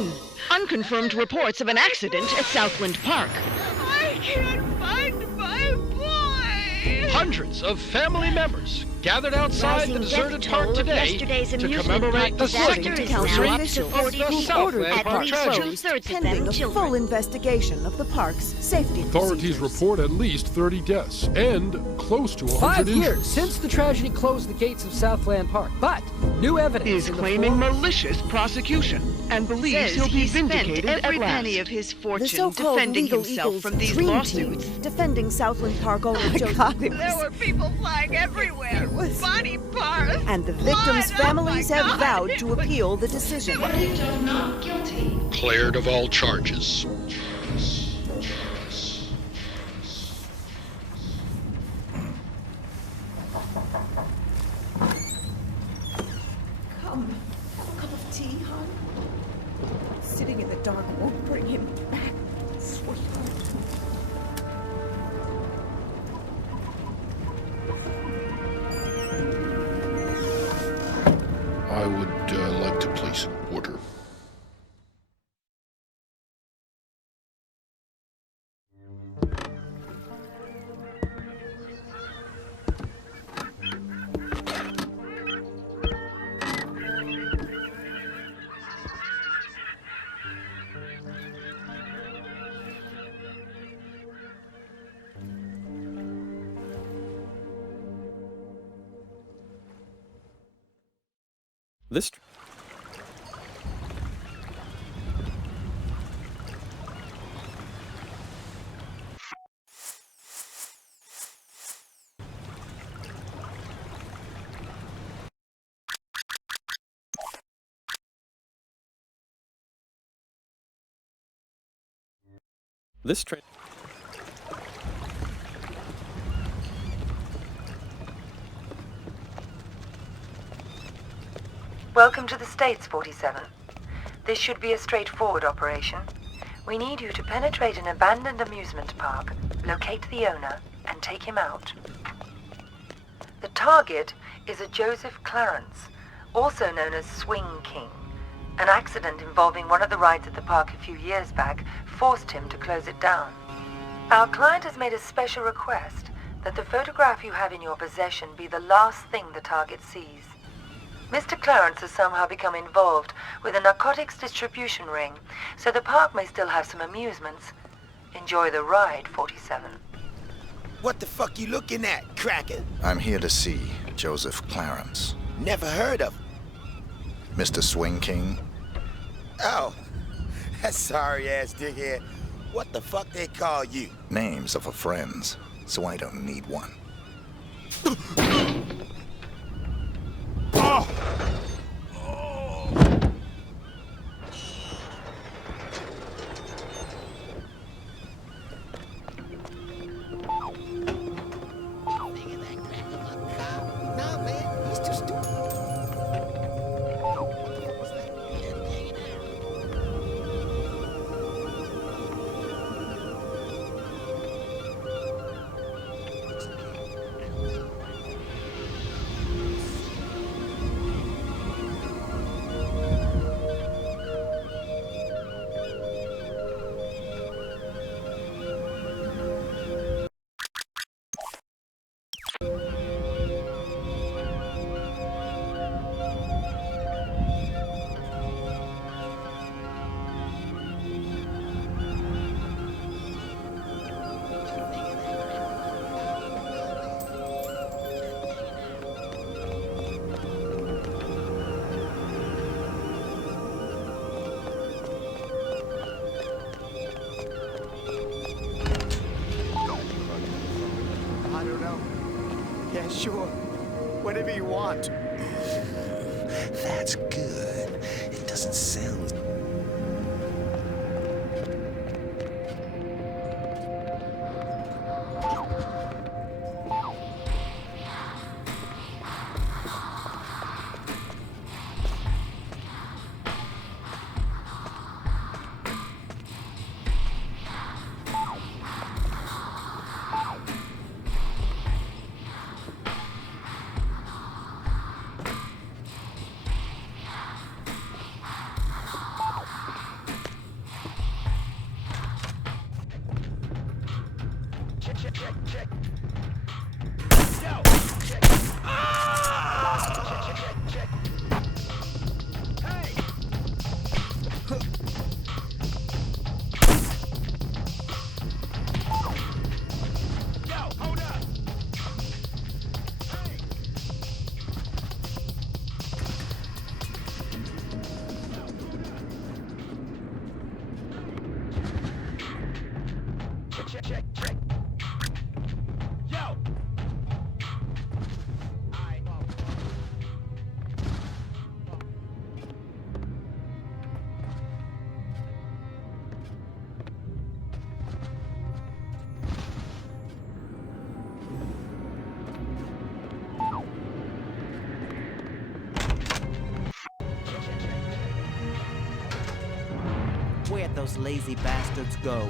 in. Unconfirmed reports of an accident at Southland Park. I can't find my boy! Hundreds of family members gathered outside the deserted park today to commemorate the second anniversary of the Southland Park tragedy. Pending a full investigation of the park's safety Authorities report at least 30 deaths and close to 100 5 injuries. years since the tragedy closed the gates of Southland Park, but new evidence He is in the claiming form- malicious prosecution and believes he'll be vindicated at every last. penny of his The fortune so-called defending Legal himself Eagles from these Dream lawsuits. Team defending Southland Park owner Joe. There were people flying everywhere. Body parts. And the victims' blood. families Oh my have God. vowed to appeal the decision. Not guilty. Cleared of all charges. Come, have a cup of tea, hon. Sitting in the dark won't bring him back, sweetheart. I would like to place an order. This train. Welcome to the States, 47. This should be a straightforward operation. We need you to penetrate an abandoned amusement park, locate the owner, and take him out. The target is a Joseph Clarence, also known as Swing King. An accident involving one of the rides at the park a few years back forced him to close it down. Our client has made a special request that the photograph you have in your possession be the last thing the target sees. Mr. Clarence has somehow become involved with a narcotics distribution ring, so the park may still have some amusements. Enjoy the ride, 47. What the fuck you looking at, cracker? I'm here to see Joseph Clarence. Never heard of him. Mr. Swing King? Oh, that sorry-ass dickhead. What the fuck they call you? Names are for friends, so I don't need one. No, man, he's too stupid. I don't know. Yeah, sure. Whatever you want. That's good. It doesn't sound... Where'd those lazy bastards go?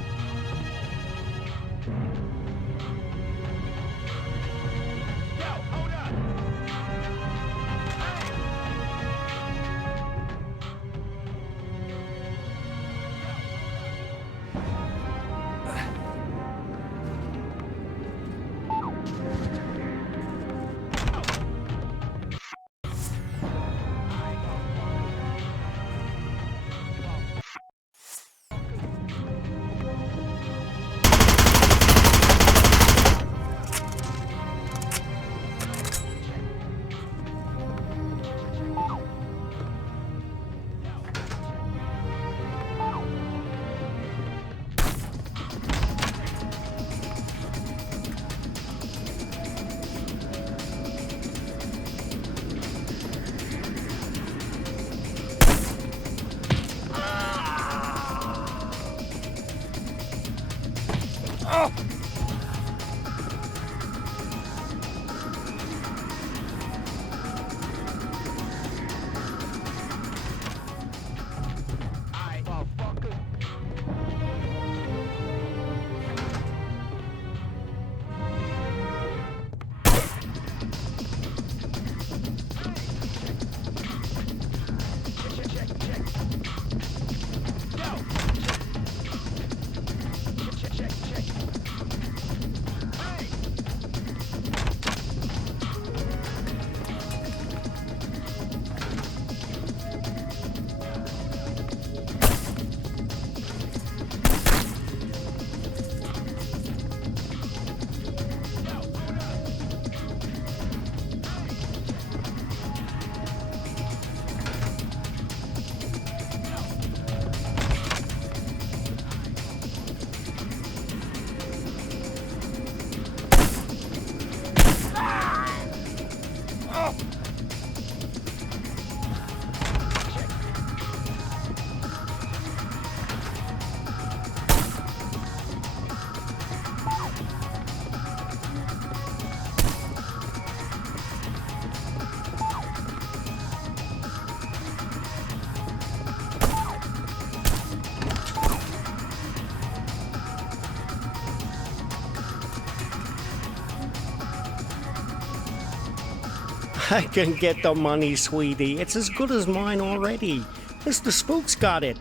I can get the money, sweetie. It's as good as mine already. Mr. Spook's got it.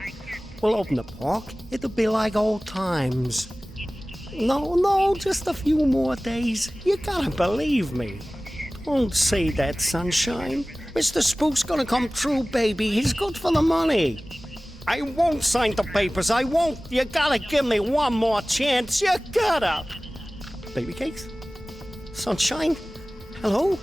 We'll open the park. It'll be like old times. No, just a few more days. You gotta believe me. Don't say that, sunshine. Mr. Spook's gonna come true, baby. He's good for the money. I won't sign the papers. I won't. You gotta give me one more chance. You gotta. Baby cakes? Sunshine? Hello?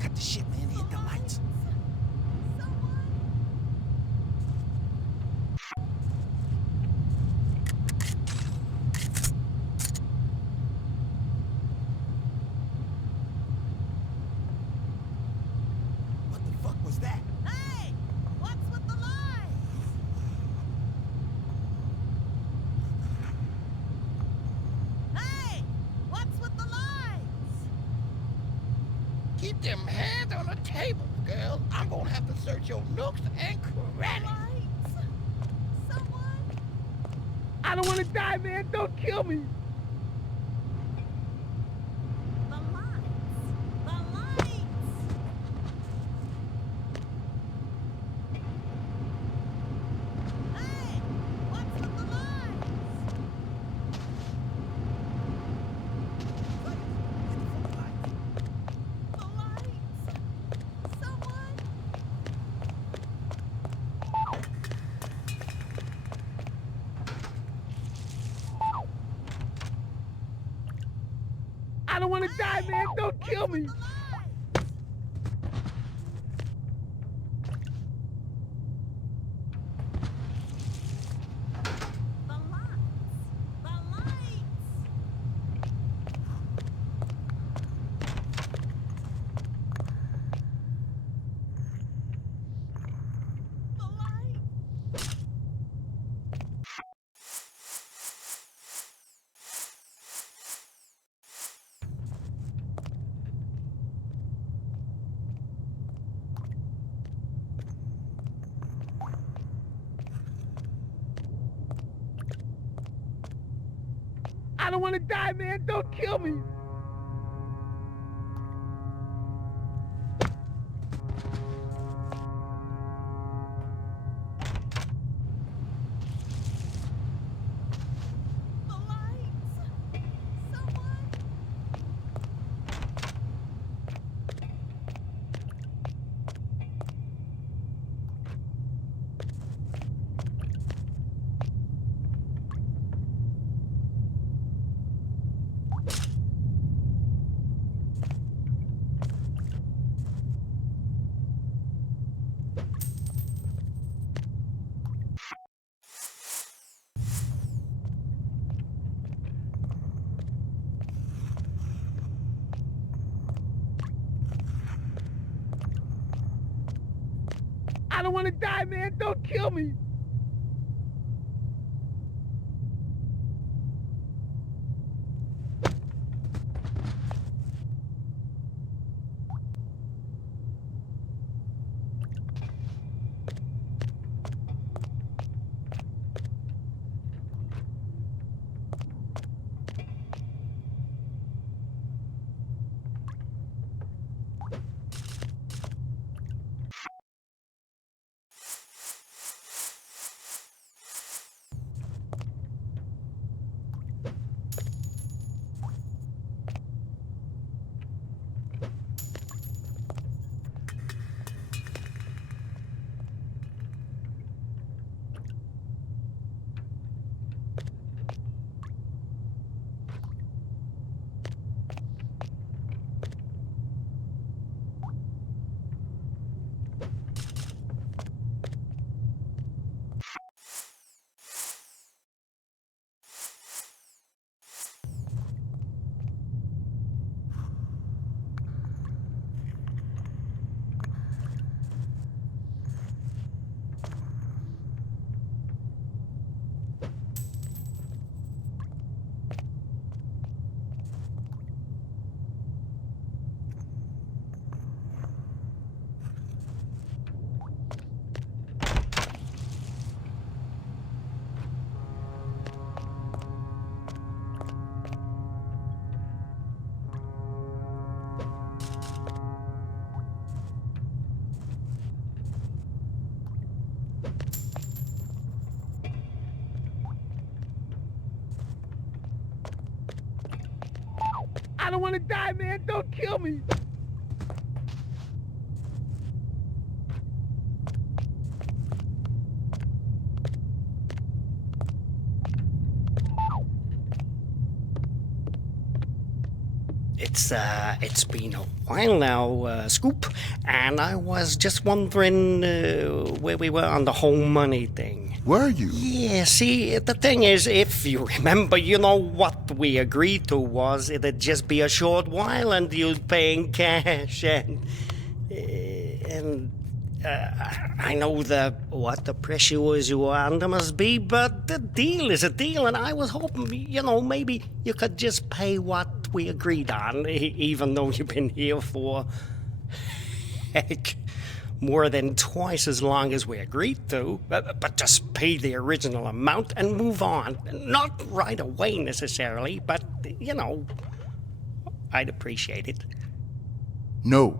Cut the shit, man. Hit the lights. What the fuck was that? Hey! What's with the lights? Hey! What's with the lights? Keep them hands on the table, girl. I'm gonna have to search your nooks and crannies. Lights? Someone? I don't want to die, man. Don't kill me. The lights! The lights! Hey! What's with the lights? The lights! Someone? I don't want to die, man. Don't kill me. The lights! The lights! The lights! The lights! I don't want to die, man. Don't kill me. The lights! Someone? I don't want to die, man. Don't kill me. I don't want to die, man. Don't kill me. It's been a while now, Scoop, and I was just wondering where we were on the whole money thing. Were you? Yeah, see, the thing is, if you remember, what we agreed to was it'd just be a short while and you'd pay in cash, and I know what the pressures you are under must be, but the deal is a deal, and I was hoping, maybe you could just pay what we agreed on, even though you've been here for, heck, more than twice as long as we agreed to. But just pay the original amount and move on. Not right away necessarily, but, I'd appreciate it. No.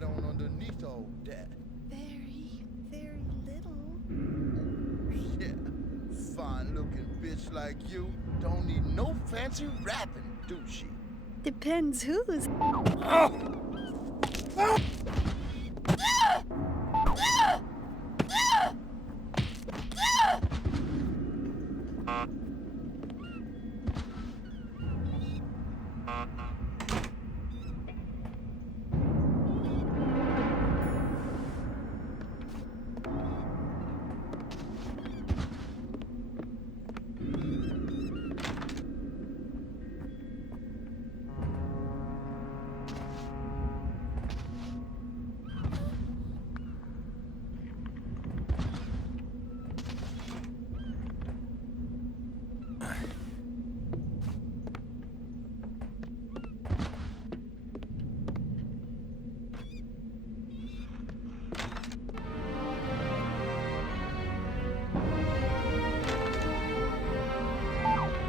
On underneath all that? Very, very little. Yeah, fine looking bitch like you don't need no fancy rapping, do she? Depends whose.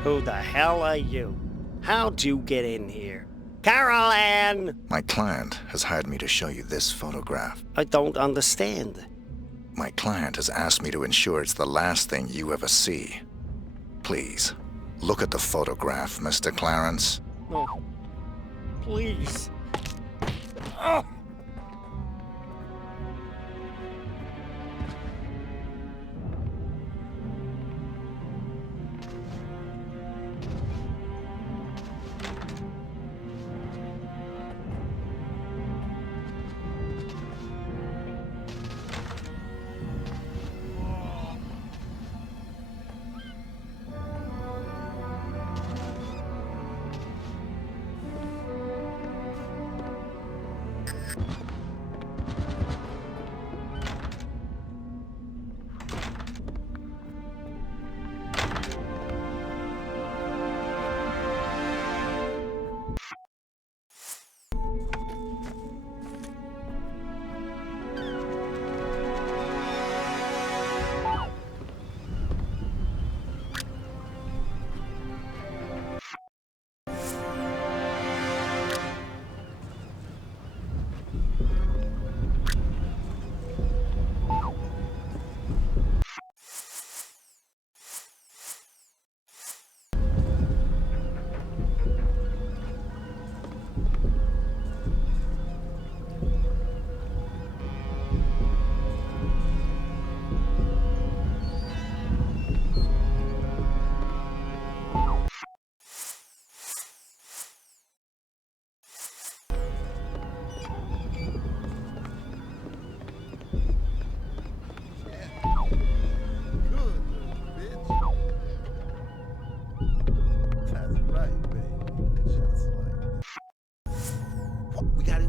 Who the hell are you? How'd you get in here? Carol Ann! My client has hired me to show you this photograph. I don't understand. My client has asked me to ensure it's the last thing you ever see. Please, look at the photograph, Mr. Clarence. No. Please. Oh!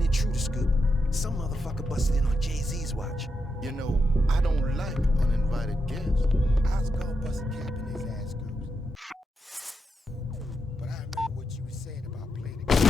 an intruder, Scoop. Some motherfucker busted in on Jay-Z's watch. You know, I don't like uninvited guests. I was gonna bust a cap in his ass, Scoops. But I remember what you were saying about playing the game.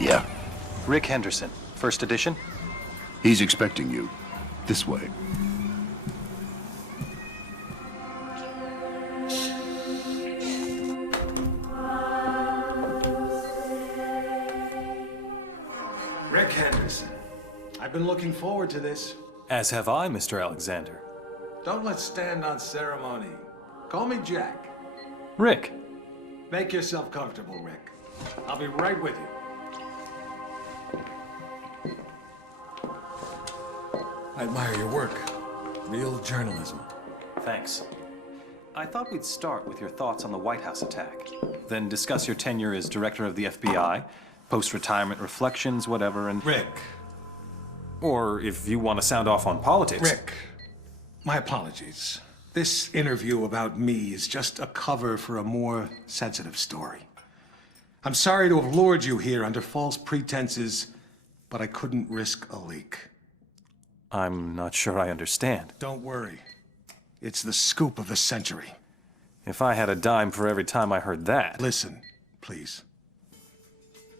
Yeah. Rick Henderson, first edition. He's expecting you. This way. Rick Henderson. I've been looking forward to this. As have I, Mr. Alexander. Don't let's stand on ceremony. Call me Jack. Rick. Make yourself comfortable, Rick. I'll be right with you. I admire your work. Real journalism. Thanks. I thought we'd start with your thoughts on the White House attack, then discuss your tenure as director of the FBI, post-retirement reflections, whatever, and... Rick. Or if you want to sound off on politics... Rick, my apologies. This interview about me is just a cover for a more sensitive story. I'm sorry to have lured you here under false pretenses, but I couldn't risk a leak. I'm not sure I understand. Don't worry. It's the scoop of the century. If I had a dime for every time I heard that. Listen, please.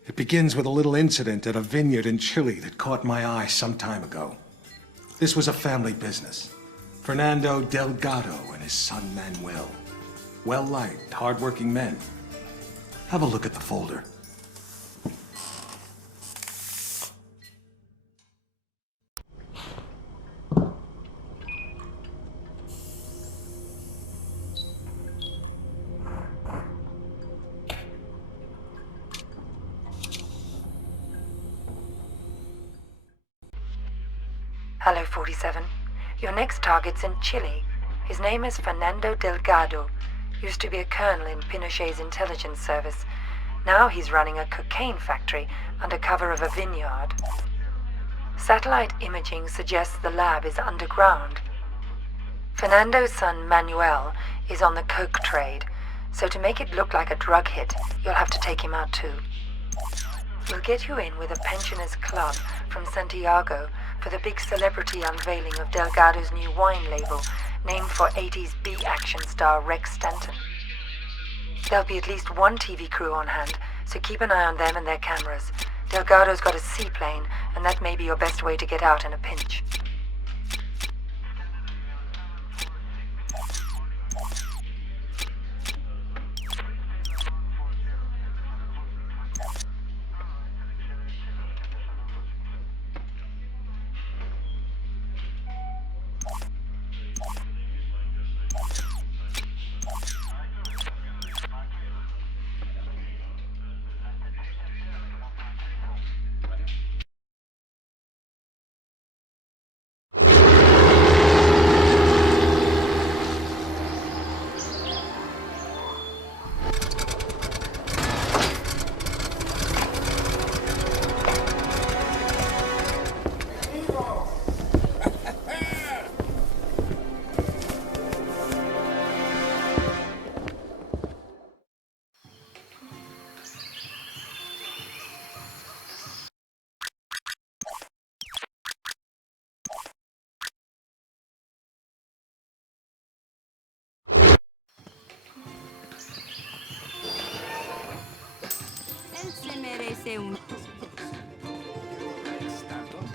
It begins with a little incident at a vineyard in Chile that caught my eye some time ago. This was a family business. Fernando Delgado and his son Manuel. Well-liked, hard-working men. Have a look at the folder. Hello, 47. Your next target's in Chile. His name is Fernando Delgado. Used to be a colonel in Pinochet's intelligence service. Now he's running a cocaine factory under cover of a vineyard. Satellite imaging suggests the lab is underground. Fernando's son Manuel is on the coke trade, so to make it look like a drug hit, you'll have to take him out too. We'll get you in with a pensioners club from Santiago for the big celebrity unveiling of Delgado's new wine label, named for 80s B-action star Rex Stanton. There'll be at least one TV crew on hand, so keep an eye on them and their cameras. Delgado's got a seaplane, and that may be your best way to get out in a pinch.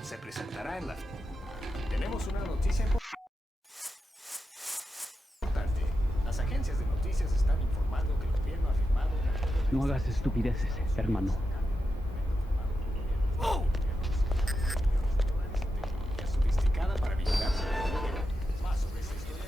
Se presentará en la... Tenemos una noticia importante. Las agencias de noticias están informando que el gobierno ha firmado... No hagas estupideces, hermano. ¡Oh! Sofisticada para vigilar. Más sobre esta historia.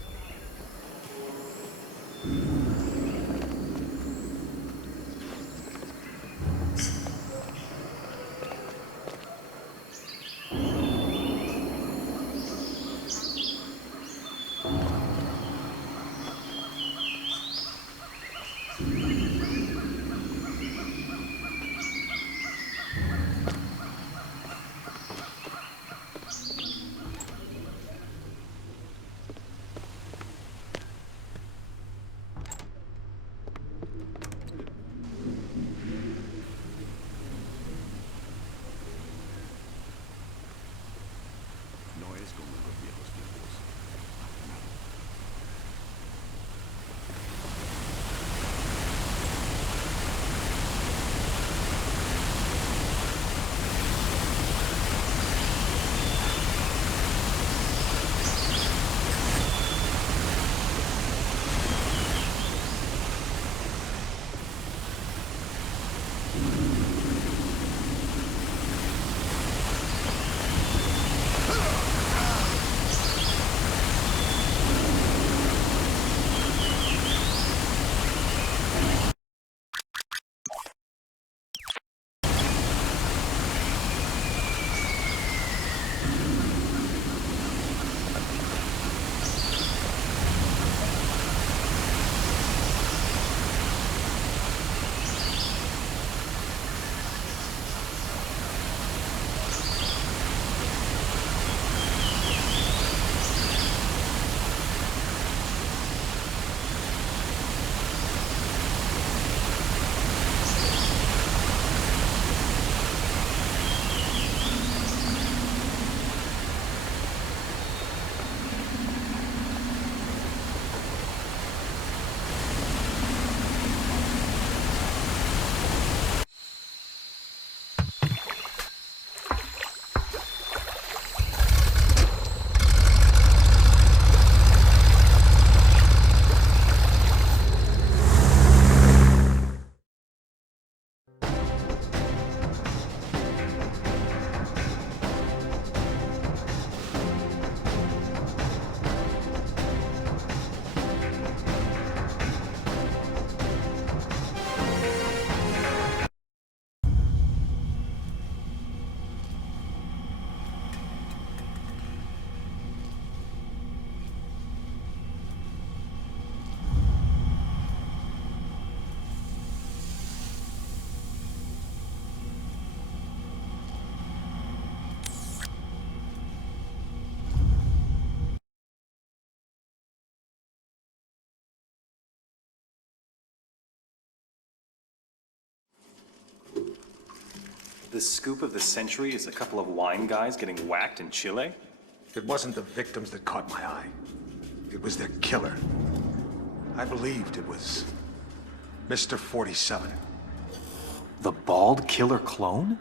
The scoop of the century is a couple of wine guys getting whacked in Chile? It wasn't the victims that caught my eye. It was their killer. I believed it was Mr. 47. The bald killer clone?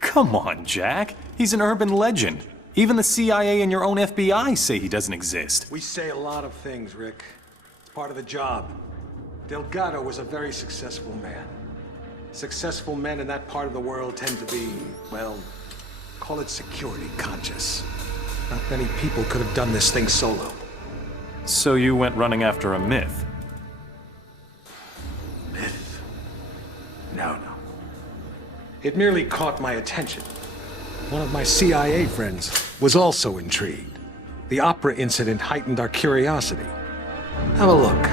Come on, Jack. He's an urban legend. Even the CIA and your own FBI say he doesn't exist. We say a lot of things, Rick. It's part of the job. Delgado was a very successful man. Successful men in that part of the world tend to be, well, call it security conscious. Not many people could have done this thing solo. So you went running after a myth? Myth? No. It merely caught my attention. One of my CIA friends was also intrigued. The opera incident heightened our curiosity. Have a look.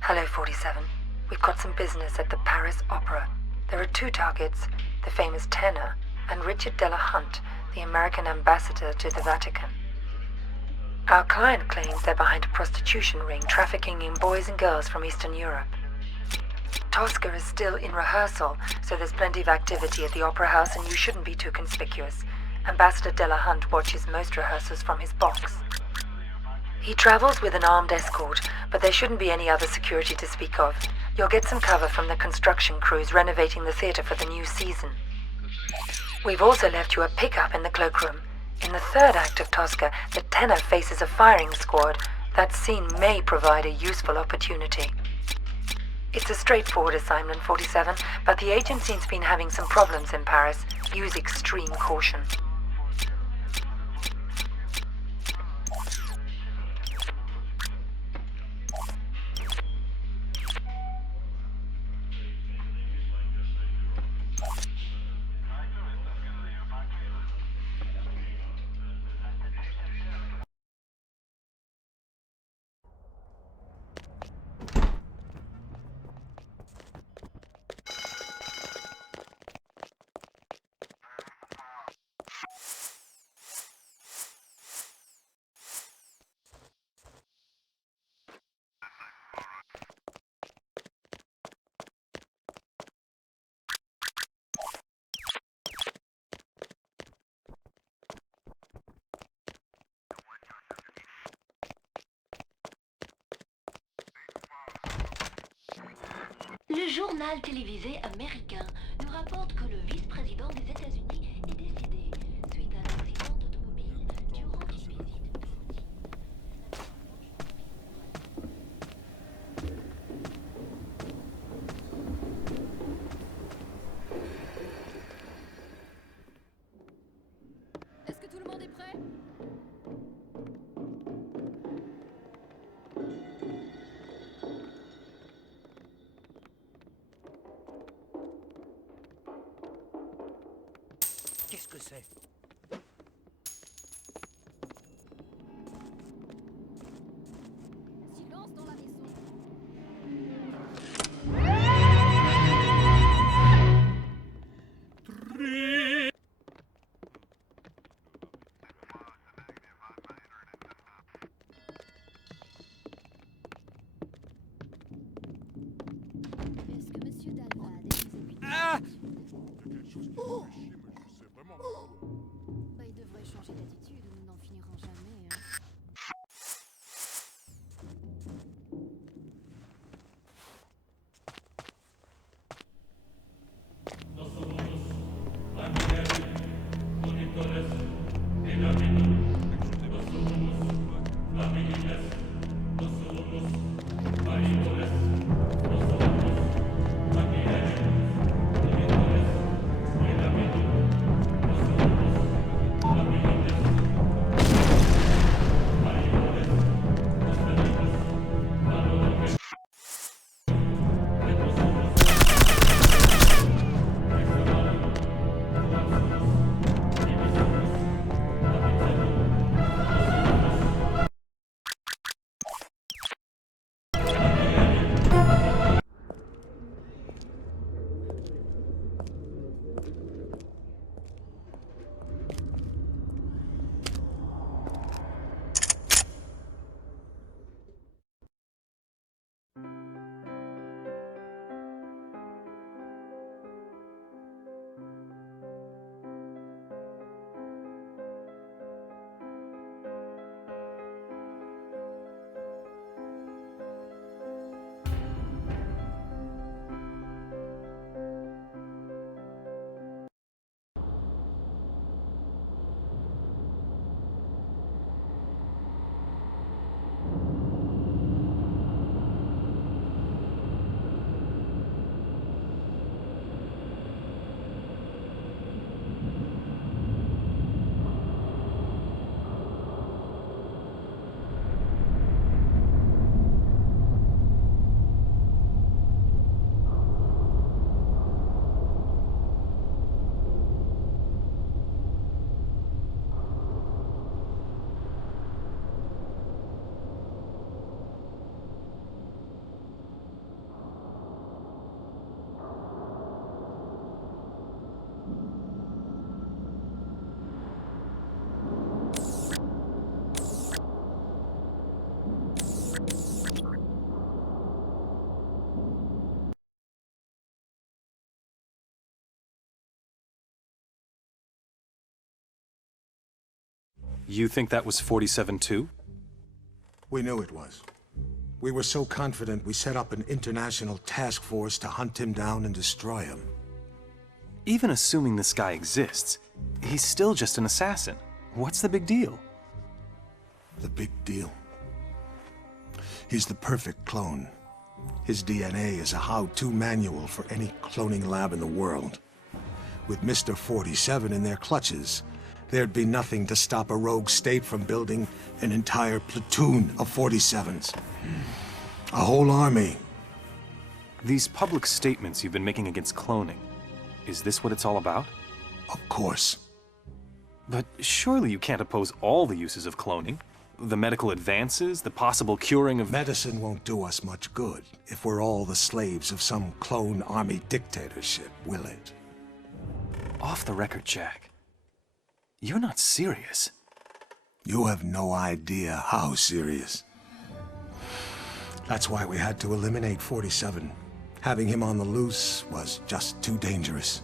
Hello, 47. We've got some business at the Paris Opera. There are two targets, the famous tenor and Richard Delahunt, the American ambassador to the Vatican. Our client claims they're behind a prostitution ring trafficking in boys and girls from Eastern Europe. Tosca is still in rehearsal, so there's plenty of activity at the Opera House and you shouldn't be too conspicuous. Ambassador Delahunt watches most rehearsals from his box. He travels with an armed escort, but there shouldn't be any other security to speak of. You'll get some cover from the construction crews renovating the theater for the new season. We've also left you a pickup in the cloakroom. In the third act of Tosca, the tenor faces a firing squad. That scene may provide a useful opportunity. It's a straightforward assignment, 47, but the agency's been having some problems in Paris. Use extreme caution. Le journal télévisé américain nous rapporte que le vice-président des États-Unis est décédé suite à un accident d'automobile durant une visite. Est-ce que tout le monde est prêt? Qu'est-ce que c'est? Silence dans la maison. Est-ce que Monsieur Dalva a des Oh! Bah, il devrait changer d'attitude ou nous n'en finirons jamais. Hein. You think that was 47 too? We knew it was. We were so confident we set up an international task force to hunt him down and destroy him. Even assuming this guy exists, he's still just an assassin. What's the big deal? The big deal? He's the perfect clone. His DNA is a how-to manual for any cloning lab in the world. With Mr. 47 in their clutches, there'd be nothing to stop a rogue state from building an entire platoon of 47s. A whole army. These public statements you've been making against cloning, is this what it's all about? Of course. But surely you can't oppose all the uses of cloning. The medical advances, the possible curing of... Medicine won't do us much good if we're all the slaves of some clone army dictatorship, will it? Off the record, Jack. You're not serious. You have no idea how serious. That's why we had to eliminate 47. Having him on the loose was just too dangerous.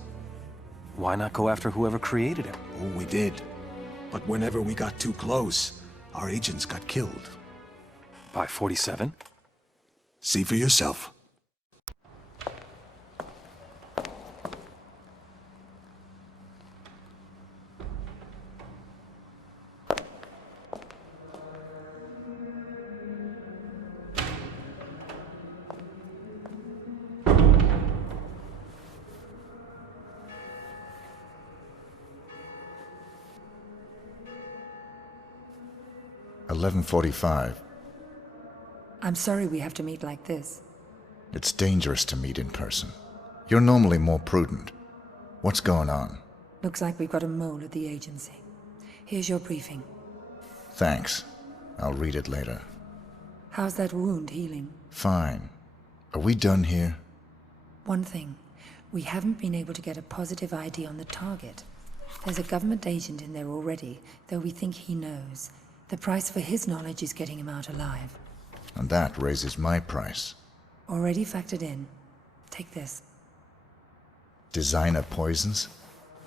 Why not go after whoever created him? Oh, we did. But whenever we got too close, our agents got killed. By 47? See for yourself. "11:45. I'm sorry we have to meet like this. It's dangerous to meet in person. You're normally more prudent. What's going on? Looks like we've got a mole at the agency. Here's your briefing. Thanks. I'll read it later. How's that wound healing? Fine. Are we done here? One thing. We haven't been able to get a positive ID on the target. There's a government agent in there already, though we think he knows. The price for his knowledge is getting him out alive. And that raises my price. Already factored in. Take this. Designer poisons?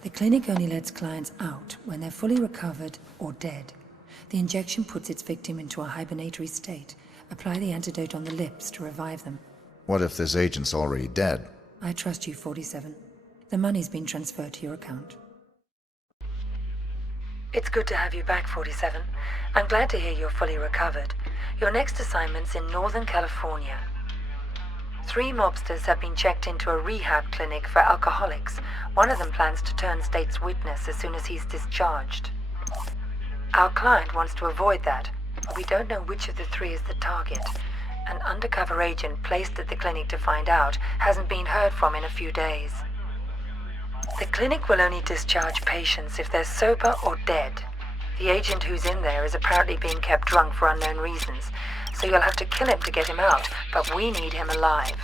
The clinic only lets clients out when they're fully recovered or dead. The injection puts its victim into a hibernatory state. Apply the antidote on the lips to revive them. What if this agent's already dead? I trust you, 47. The money's been transferred to your account. It's good to have you back, 47. I'm glad to hear you're fully recovered. Your next assignment's in Northern California. 3 mobsters have been checked into a rehab clinic for alcoholics. One of them plans to turn state's witness as soon as he's discharged. Our client wants to avoid that. We don't know which of the 3 is the target. An undercover agent placed at the clinic to find out hasn't been heard from in a few days. The clinic will only discharge patients if they're sober or dead. The agent who's in there is apparently being kept drunk for unknown reasons, so you'll have to kill him to get him out, but we need him alive.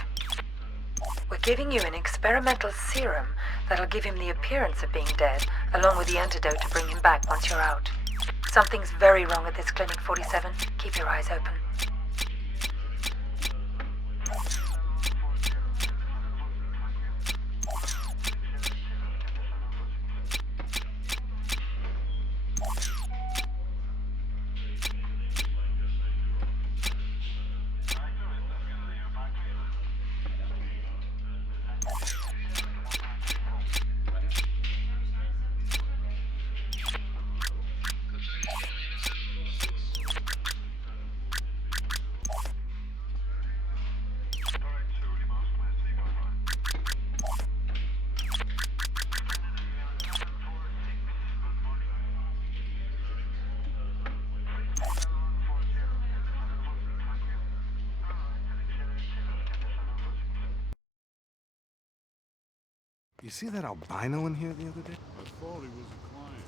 We're giving you an experimental serum that'll give him the appearance of being dead, along with the antidote to bring him back once you're out. Something's very wrong at this clinic, 47. Keep your eyes open. You see that albino in here the other day? I thought he was a client.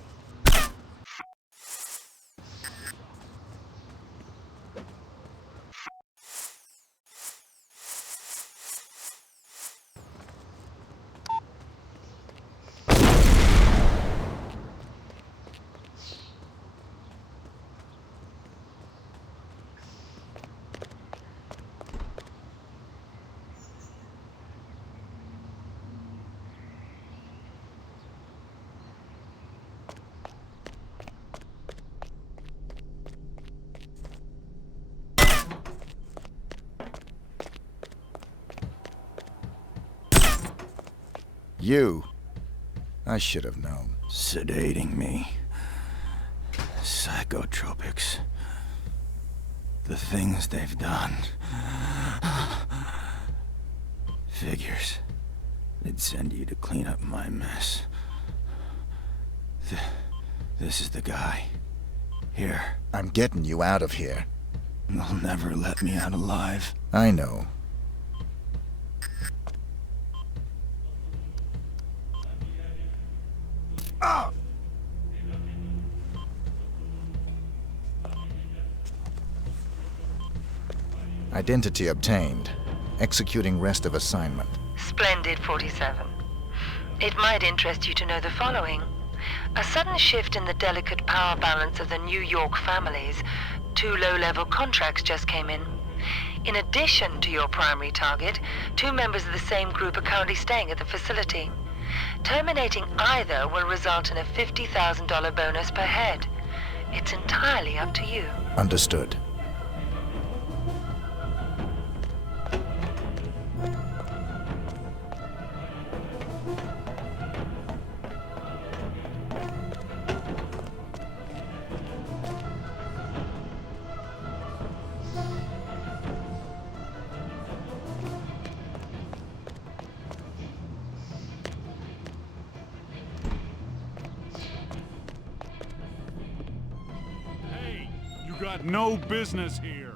You? I should have known. Sedating me. Psychotropics. The things they've done. Figures. They'd send you to clean up my mess. This is the guy. Here. I'm getting you out of here. They'll never let me out alive. I know. Ah! Identity obtained. Executing rest of assignment. Splendid, 47. It might interest you to know the following. A sudden shift in the delicate power balance of the New York families. 2 low-level contracts just came in. In addition to your primary target, 2 members of the same group are currently staying at the facility. Terminating either will result in a $50,000 bonus per head. It's entirely up to you. Understood. You got no business here.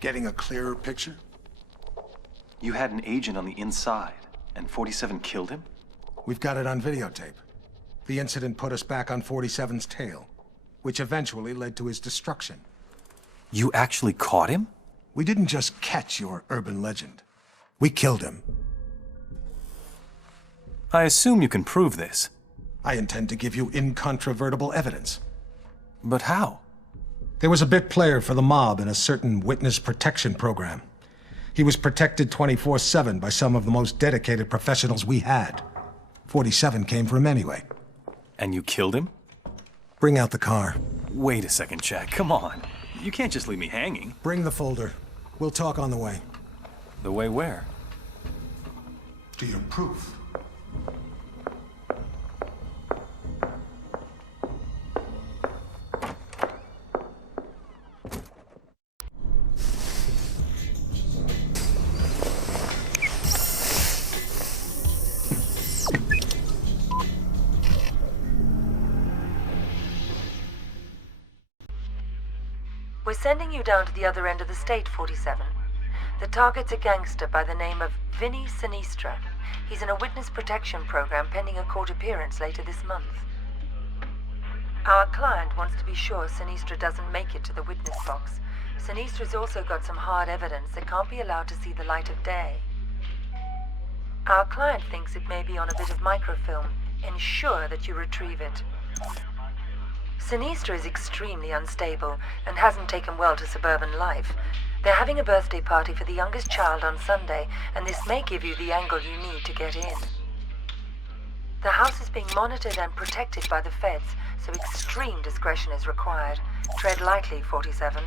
Getting a clearer picture? You had an agent on the inside, and 47 killed him? We've got it on videotape. The incident put us back on 47's tail, which eventually led to his destruction. You actually caught him? We didn't just catch your urban legend. We killed him. I assume you can prove this. I intend to give you incontrovertible evidence. But how? There was a bit player for the mob in a certain witness protection program. He was protected 24/7 by some of the most dedicated professionals we had. 47 came for him anyway. And you killed him? Bring out the car. Wait a second, Jack. Come on. You can't just leave me hanging. Bring the folder. We'll talk on the way. The way where? To your proof. We're sending you down to the other end of the state, 47. The target's a gangster by the name of Vinny Sinistra. He's in a witness protection program pending a court appearance later this month. Our client wants to be sure Sinistra doesn't make it to the witness box. Sinistra's also got some hard evidence that can't be allowed to see the light of day. Our client thinks it may be on a bit of microfilm. Ensure that you retrieve it. Sinistra is extremely unstable and hasn't taken well to suburban life. They're having a birthday party for the youngest child on Sunday, and this may give you the angle you need to get in. The house is being monitored and protected by the feds, so extreme discretion is required. Tread lightly, 47.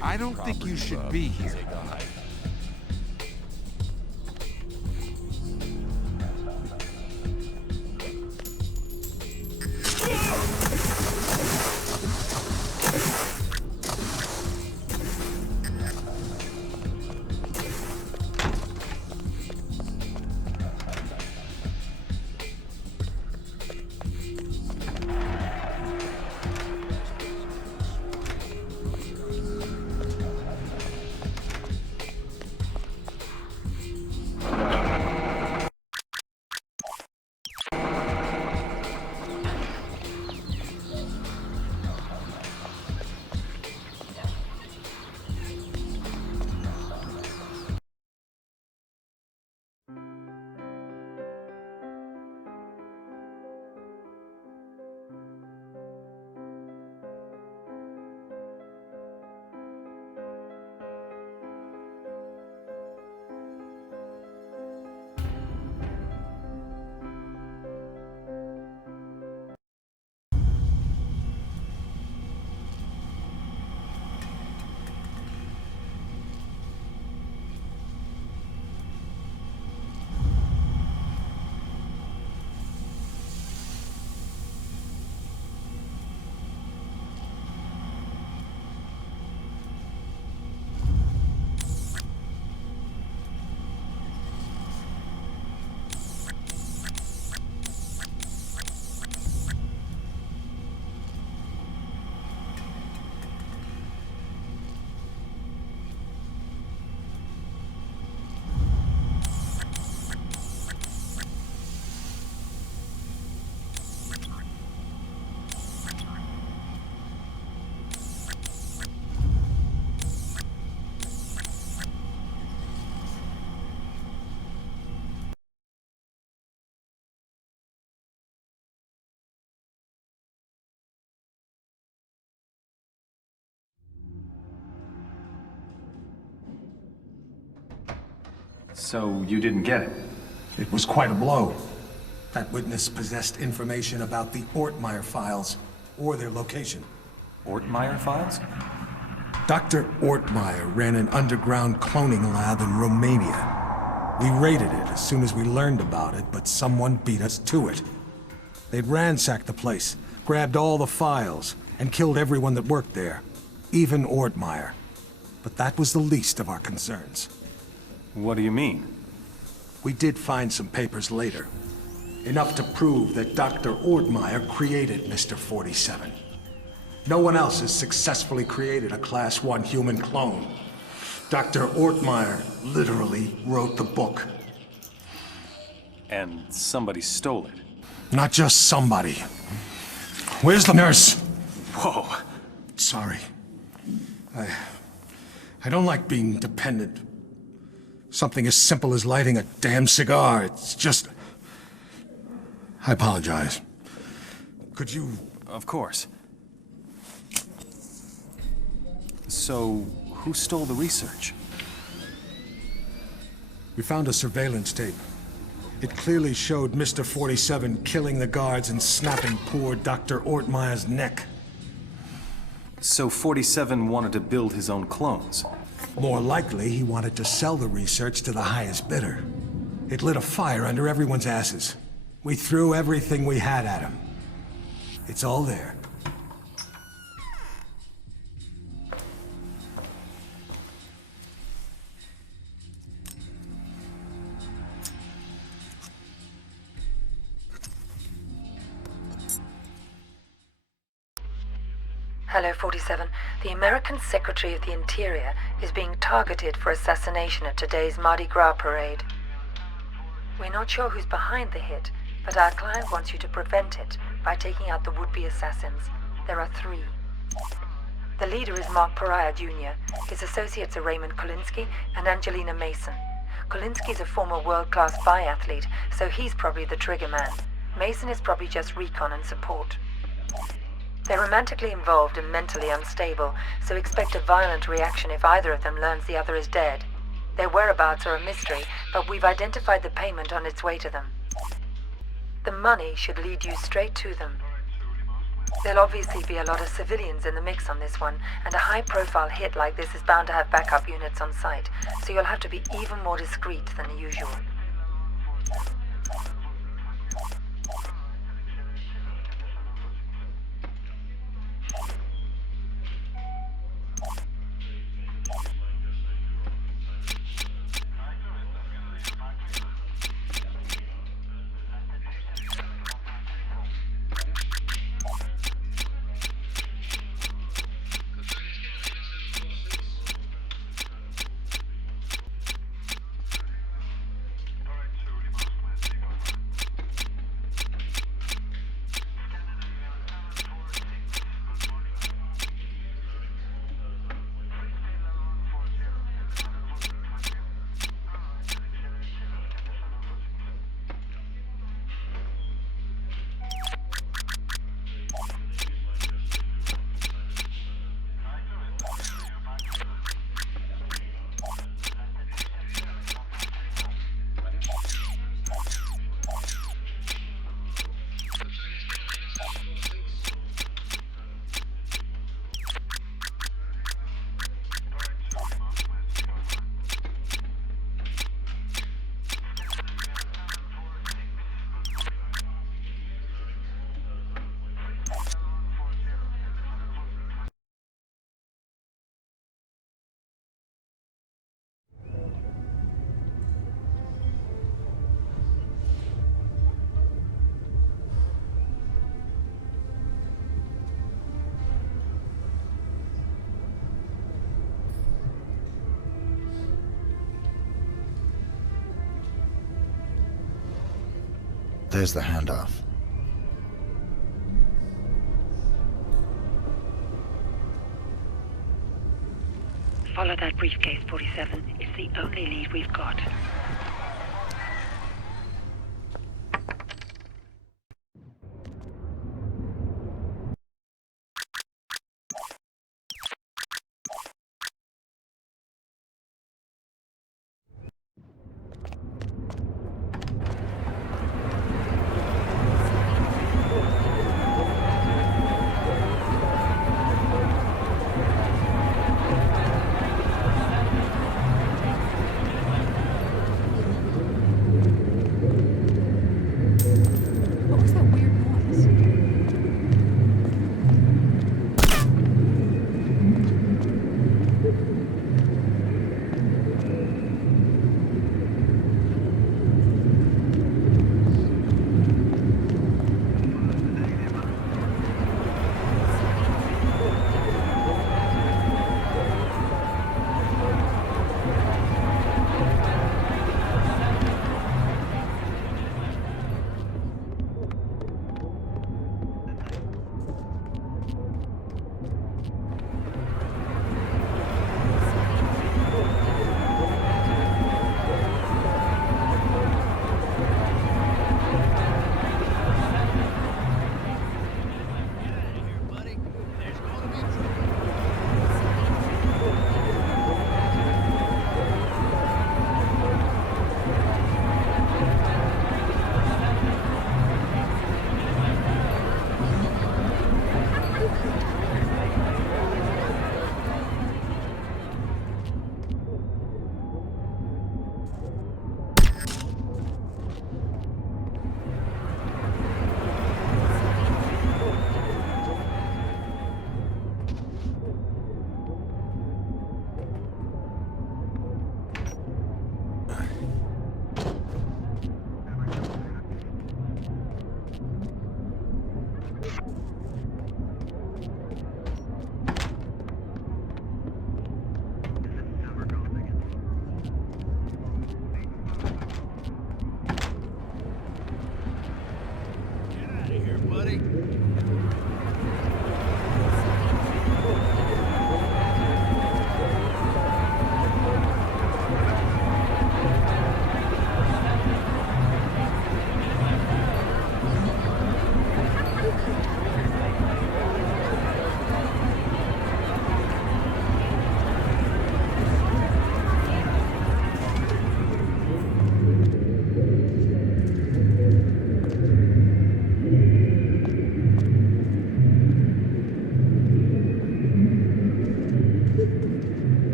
I don't think you should be here. So you didn't get it? It was quite a blow. That witness possessed information about the Ortmeyer files, or their location. Ortmeyer files? Dr. Ortmeyer ran an underground cloning lab in Romania. We raided it as soon as we learned about it, but someone beat us to it. They'd ransacked the place, grabbed all the files, and killed everyone that worked there, even Ortmeyer. But that was the least of our concerns. What do you mean? We did find some papers later. Enough to prove that Dr. Ortmeyer created Mr. 47. No one else has successfully created a Class 1 human clone. Dr. Ortmeyer literally wrote the book. And somebody stole it. Not just somebody. Where's the nurse? Whoa. Sorry. I don't like being dependent. Something as simple as lighting a damn cigar, it's just... I apologize. Could you... Of course. So, who stole the research? We found a surveillance tape. It clearly showed Mr. 47 killing the guards and snapping poor Dr. Ortmeyer's neck. So 47 wanted to build his own clones? More likely, he wanted to sell the research to the highest bidder. It lit a fire under everyone's asses. We threw everything we had at him. It's all there. Hello, 47. The American Secretary of the Interior is being targeted for assassination at today's Mardi Gras parade. We're not sure who's behind the hit, but our client wants you to prevent it by taking out the would-be assassins. There are 3. The leader is Mark Pariah Jr. His associates are Raymond Kolinsky and Angelina Mason. Kolinsky's a former world-class biathlete, so he's probably the trigger man. Mason is probably just recon and support. They're romantically involved and mentally unstable, so expect a violent reaction if either of them learns the other is dead. Their whereabouts are a mystery, but we've identified the payment on its way to them. The money should lead you straight to them. There'll obviously be a lot of civilians in the mix on this one, and a high-profile hit like this is bound to have backup units on site, so you'll have to be even more discreet than usual. There's the handoff. Follow that briefcase, 47. It's the only lead we've got.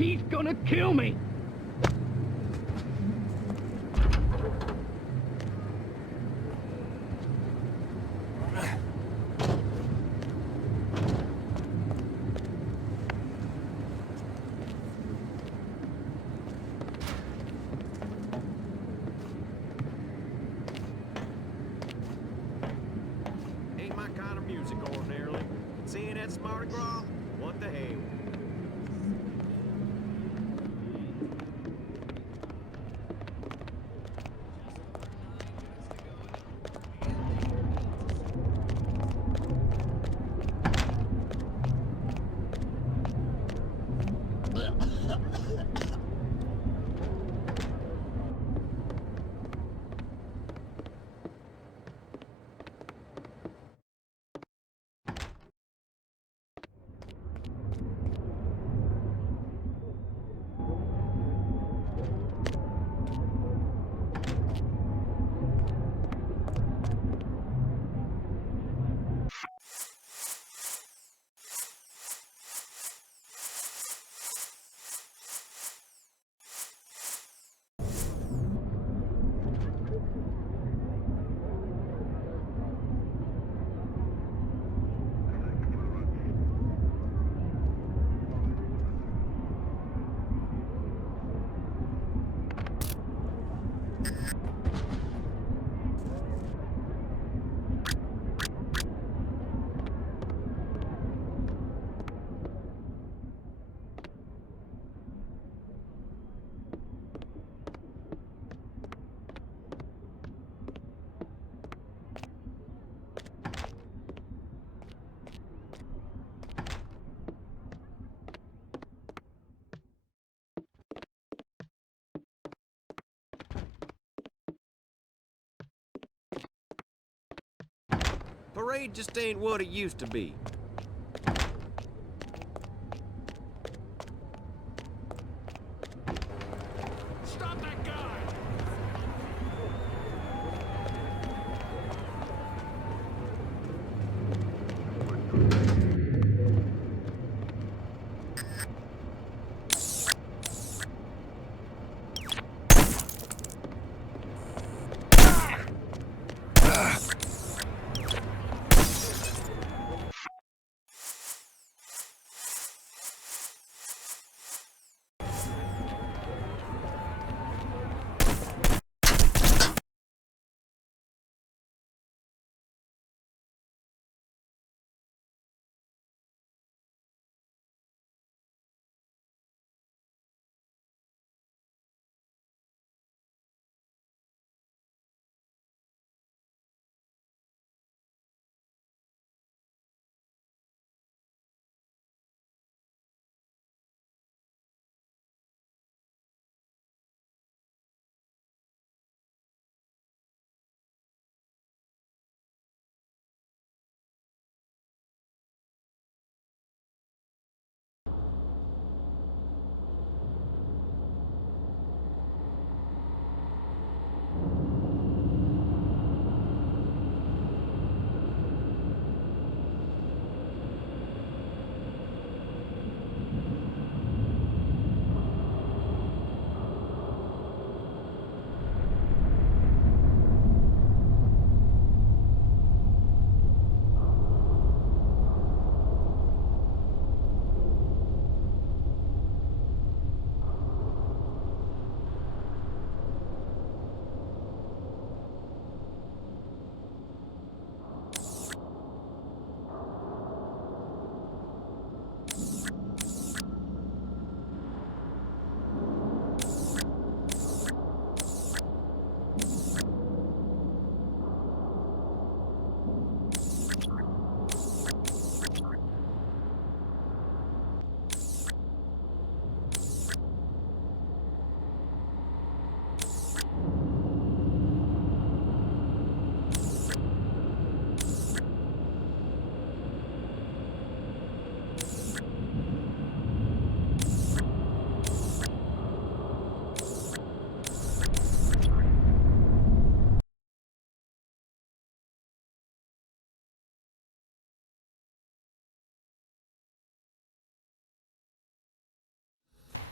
He's gonna kill me! Ain't my kind of music ordinarily. Seeing that Mardi Gras? What the hell? Parade just ain't what it used to be.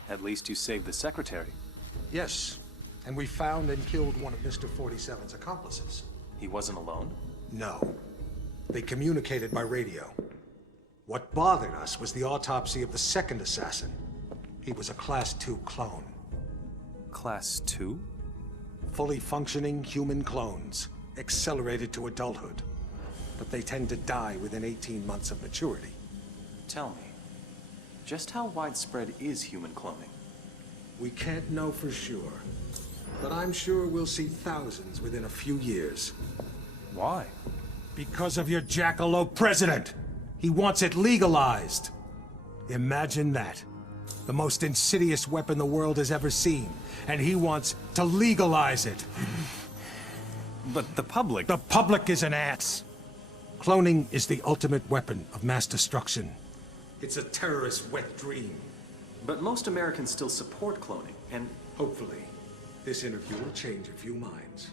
At least you saved the secretary. Yes, and we found and killed one of Mr. 47's accomplices. He wasn't alone? No. They communicated by radio. What bothered us was the autopsy of the second assassin. He was a Class 2 clone. Class 2? Fully functioning human clones, accelerated to adulthood. But they tend to die within 18 months of maturity. Tell me, just how widespread is human cloning? We can't know for sure, but I'm sure we'll see thousands within a few years. Why? Because of your jackalope president! He wants it legalized! Imagine that. The most insidious weapon the world has ever seen, and he wants to legalize it. But the public... The public is an ass. Cloning is the ultimate weapon of mass destruction. It's a terrorist's wet dream. But most Americans still support cloning, and... Hopefully, this interview will change a few minds.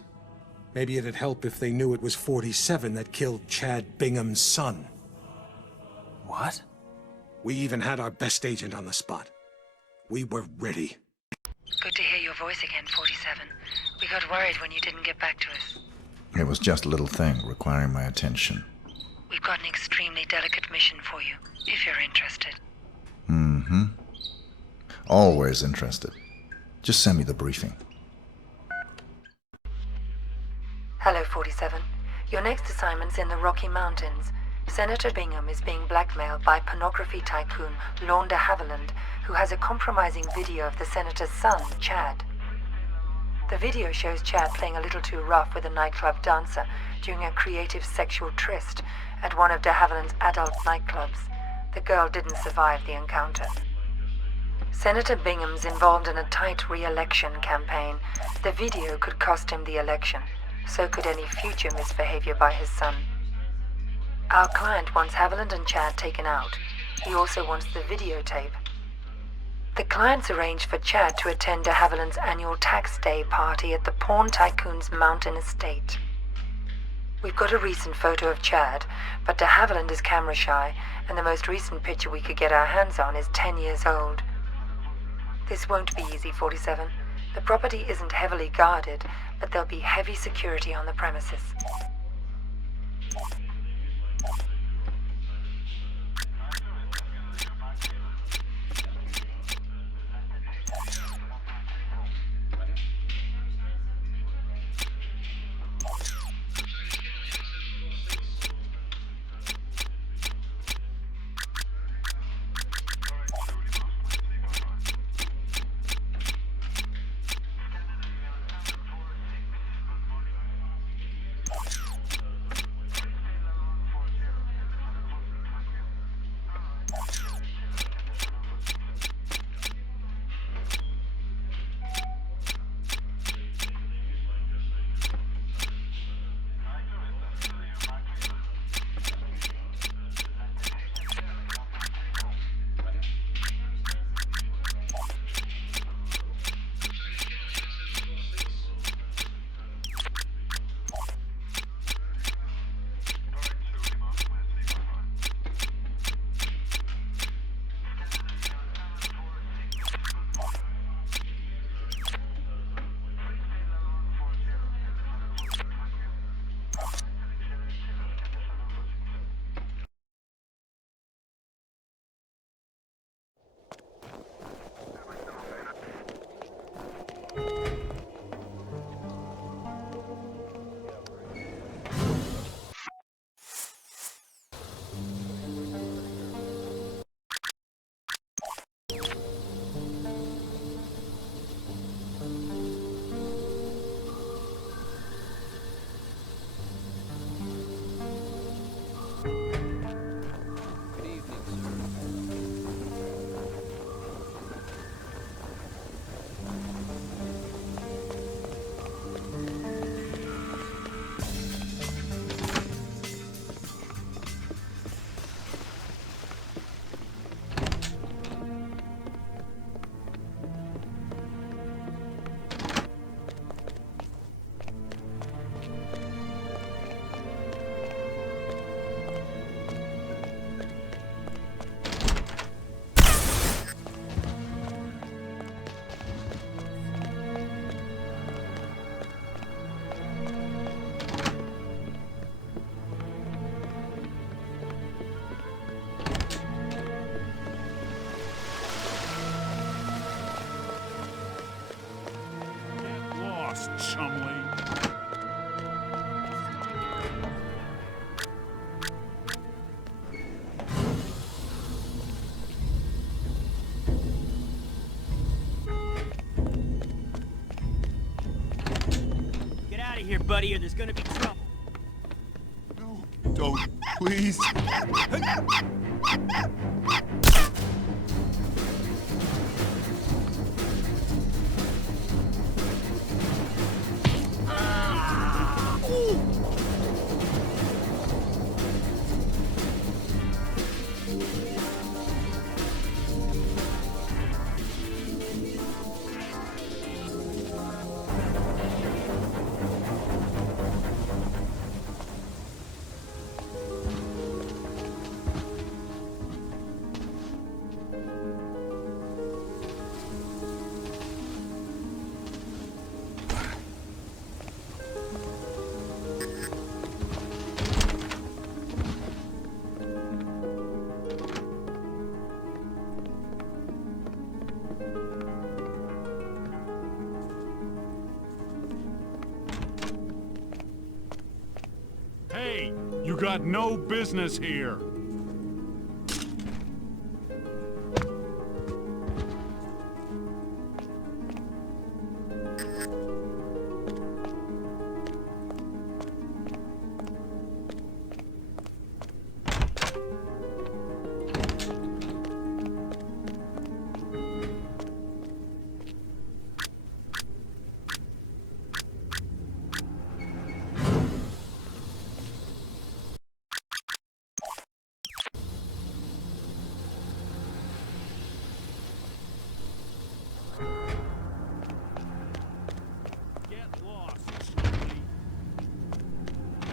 Maybe it'd help if they knew it was 47 that killed Chad Bingham's son. What? We even had our best agent on the spot. We were ready. Good to hear your voice again, 47. We got worried when you didn't get back to us. It was just a little thing requiring my attention. We've got an extremely delicate mission for you, if you're interested. Mm-hmm. Always interested. Just send me the briefing. Hello, 47. Your next assignment's in the Rocky Mountains. Senator Bingham is being blackmailed by pornography tycoon Lorne de Havilland, who has a compromising video of the senator's son, Chad. The video shows Chad playing a little too rough with a nightclub dancer during a creative sexual tryst at one of de Havilland's adult nightclubs. The girl didn't survive the encounter. Senator Bingham's involved in a tight re-election campaign. The video could cost him the election. So could any future misbehavior by his son. Our client wants Haviland and Chad taken out. He also wants the videotape. The client's arranged for Chad to attend de Havilland's annual tax day party at the porn tycoon's mountain estate. We've got a recent photo of Chad, but de Havilland is camera shy, and the most recent picture we could get our hands on is 10 years old. This won't be easy, 47. The property isn't heavily guarded, but there'll be heavy security on the premises. buddy, or there's gonna be trouble. Don't, please. Hey, you got no business here.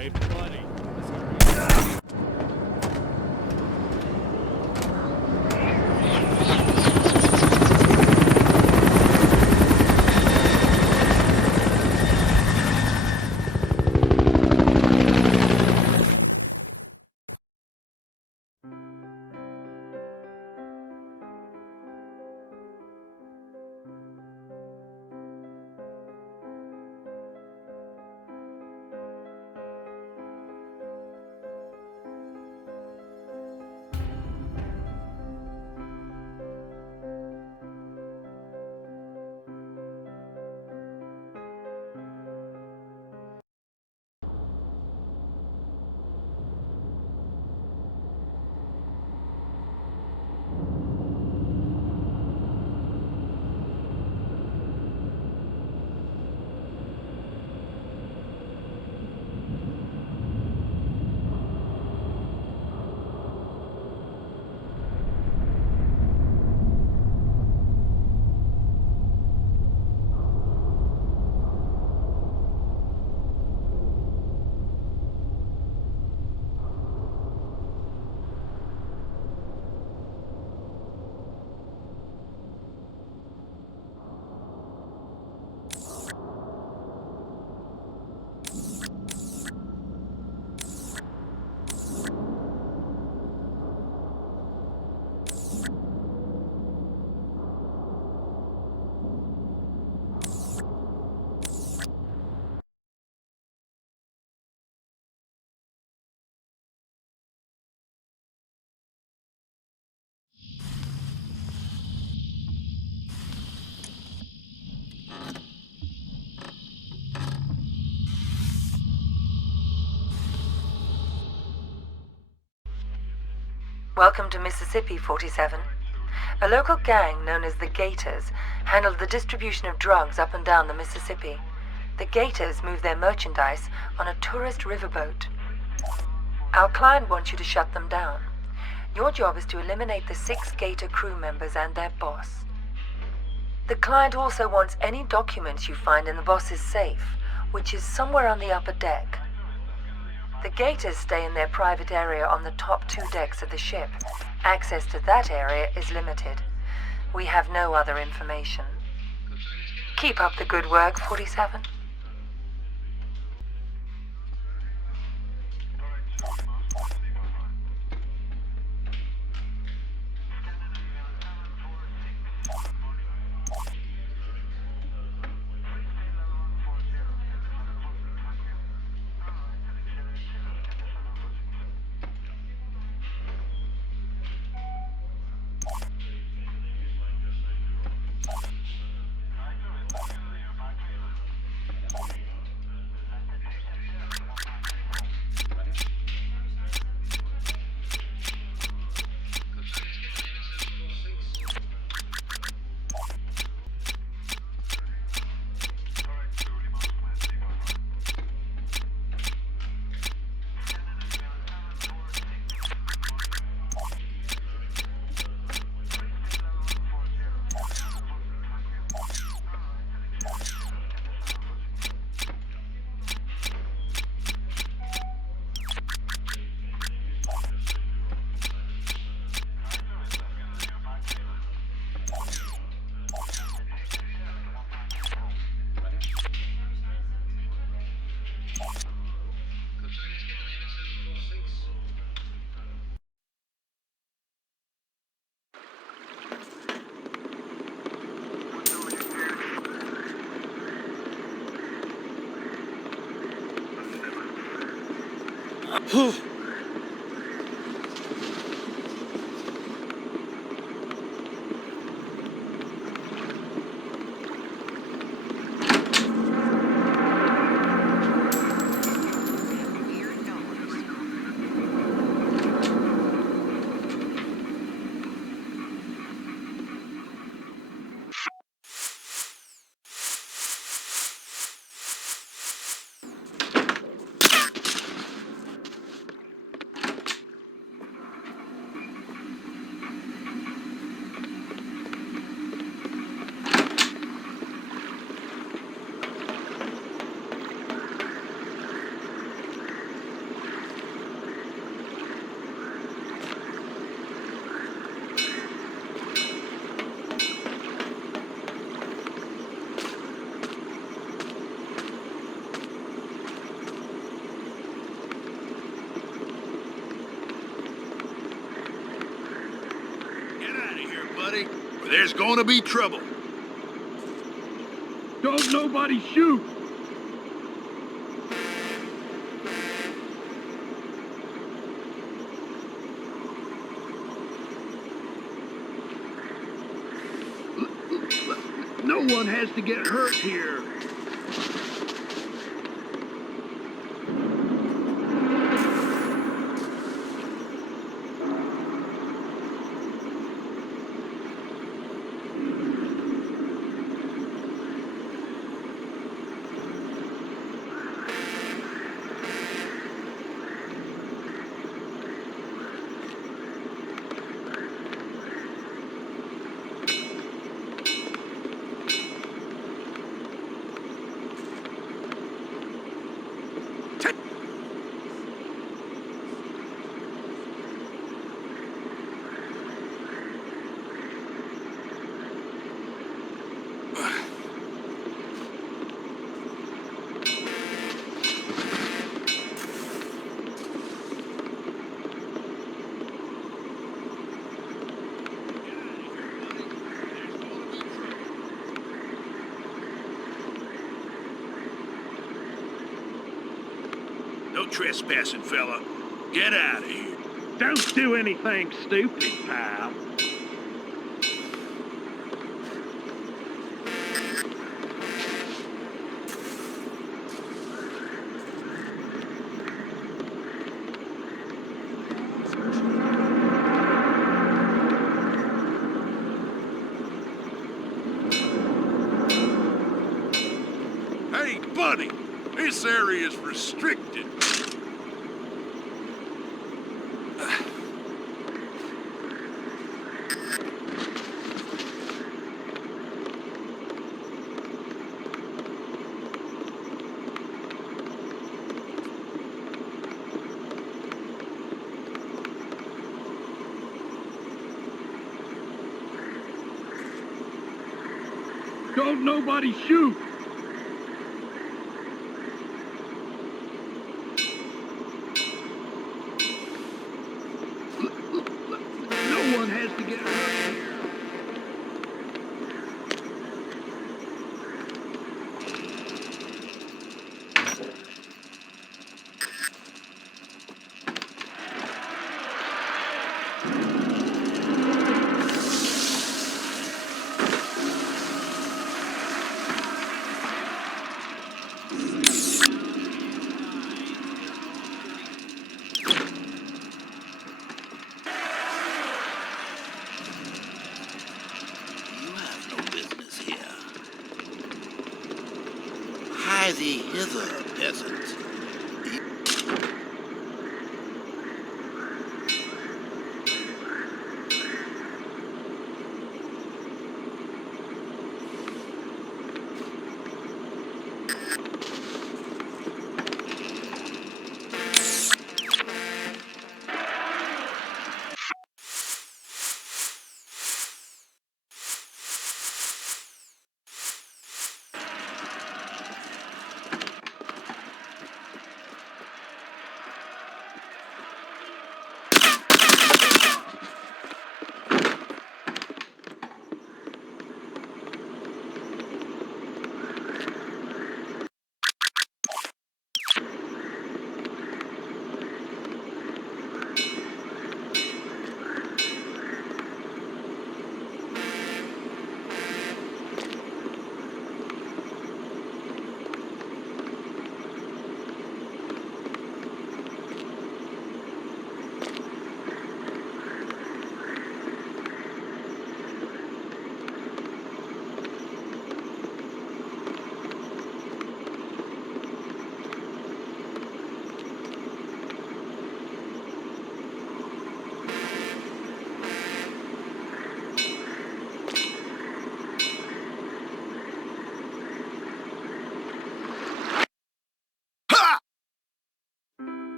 Hey, buddy. Welcome to Mississippi, 47. A local gang known as the Gators handled the distribution of drugs up and down the Mississippi. The Gators move their merchandise on a tourist riverboat. Our client wants you to shut them down. Your job is to eliminate the 6 Gator crew members and their boss. The client also wants any documents you find in the boss's safe, which is somewhere on the upper deck. The Gators stay in their private area on the top 2 decks of the ship. Access to that area is limited. We have no other information. Keep up the good work, 47. Buddy, or there's gonna be trouble. Don't nobody shoot! No one has to get hurt here. No trespassing, fella. Get out of here. Don't do anything stupid, pal. Hey, buddy, this area is restricted. Don't nobody shoot! No one has to get hurt here. Hie thee hither, peasant.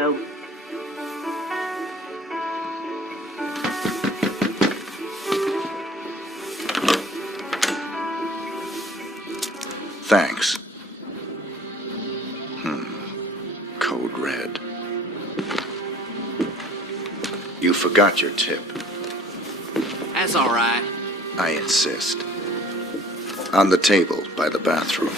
radio. Thanks. Code red. You forgot your tip. That's all right. I insist. On the table by the bathroom.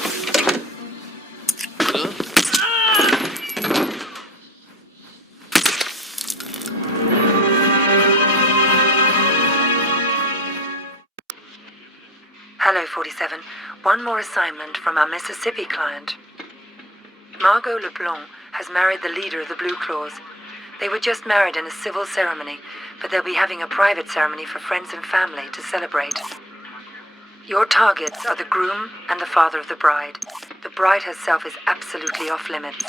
Hello, 47. One more assignment from our Mississippi client. Margot LeBlanc has married the leader of the Blue Claws. They were just married in a civil ceremony, but they'll be having a private ceremony for friends and family to celebrate. Your targets are the groom and the father of the bride. The bride herself is absolutely off limits.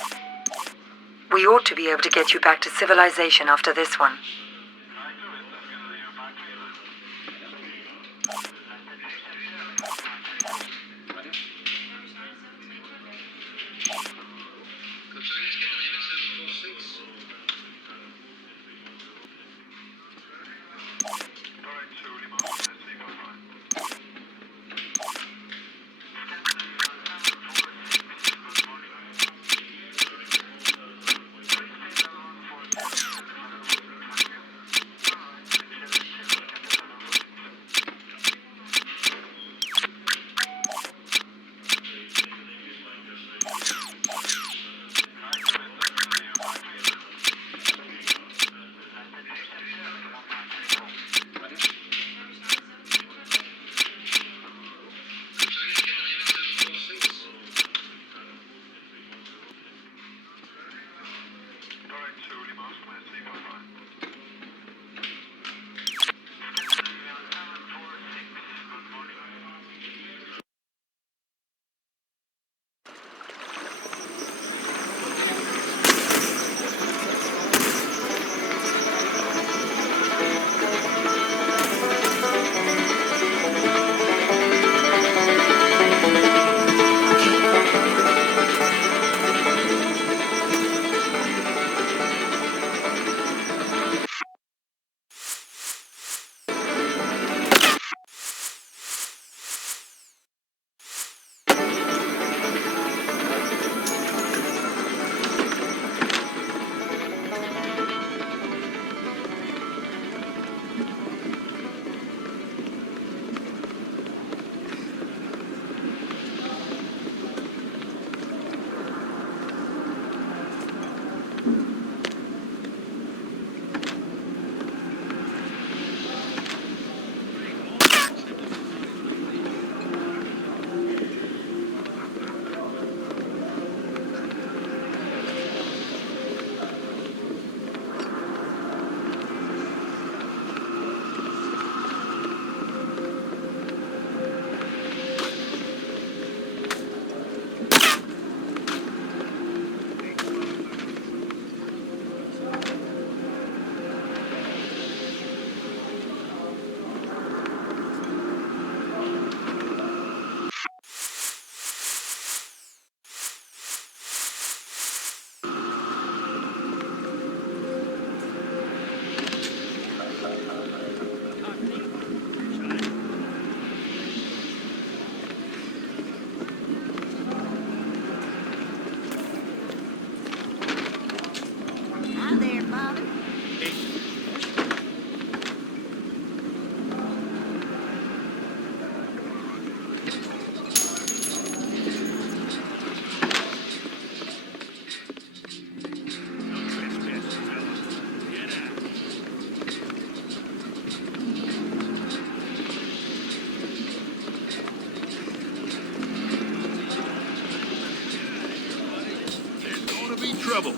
We ought to be able to get you back to civilization after this one. trouble.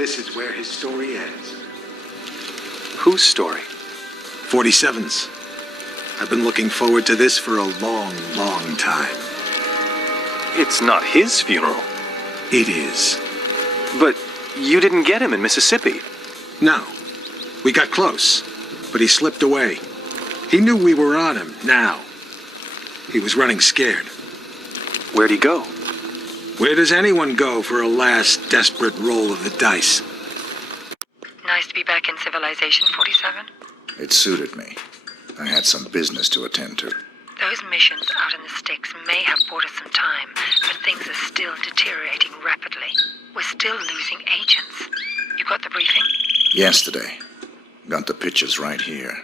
this is where his story ends. Whose story? 47's. I've been looking forward to this for a long, long time. It's not his funeral. It is. But you didn't get him in Mississippi. No. We got close, but he slipped away. He knew we were on him, now. He was running scared. Where'd he go? Where does anyone go for a last desperate roll of the dice? Nice to be back in civilization, 47. It suited me. I had some business to attend to. Those missions out in the sticks may have bought us some time, but things are still deteriorating rapidly. We're still losing agents. You got the briefing? Yesterday. Got the pictures right here.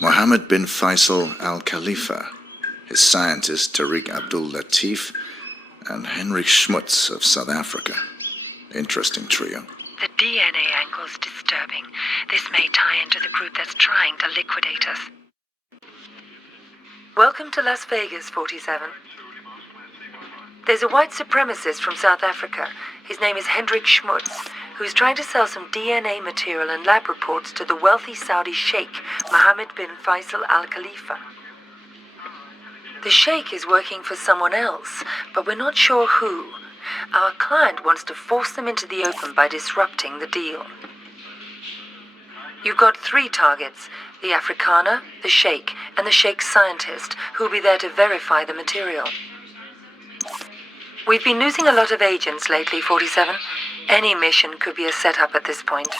Mohammed bin Faisal Al Khalifa, his scientist Tariq Abdul Latif, and Henrik Schmutz of South Africa. Interesting trio. The DNA angle's disturbing. This may tie into the group that's trying to liquidate us. Welcome to Las Vegas, 47. There's a white supremacist from South Africa. His name is Henrik Schmutz, who's trying to sell some DNA material and lab reports to the wealthy Saudi sheikh, Mohammed bin Faisal Al Khalifa. The sheikh is working for someone else, but we're not sure who. Our client wants to force them into the open by disrupting the deal. You've got 3 targets, the Afrikaner, the sheikh, and the sheikh's scientist, who'll be there to verify the material. We've been losing a lot of agents lately, 47. Any mission could be a setup at this point.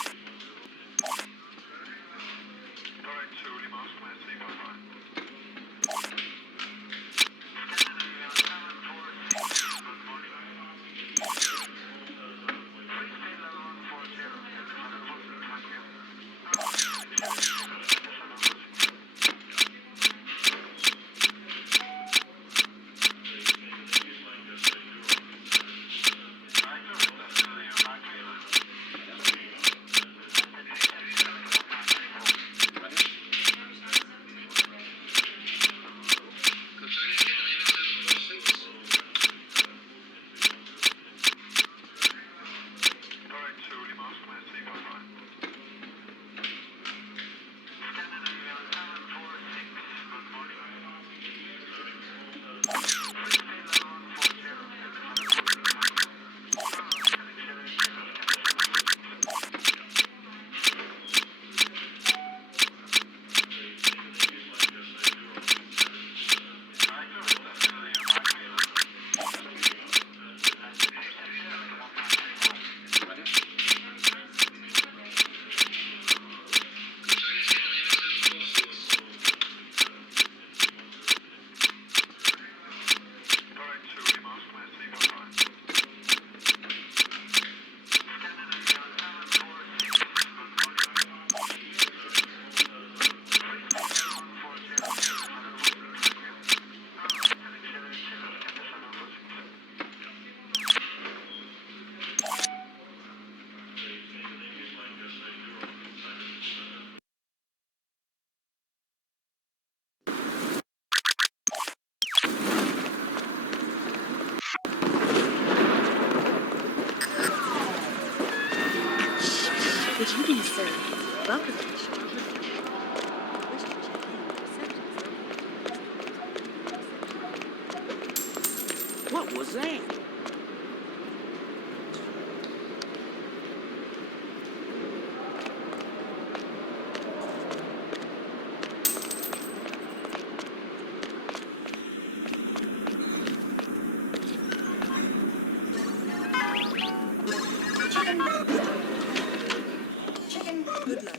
Good evening, sir. Welcome to the show. What was that? Good luck.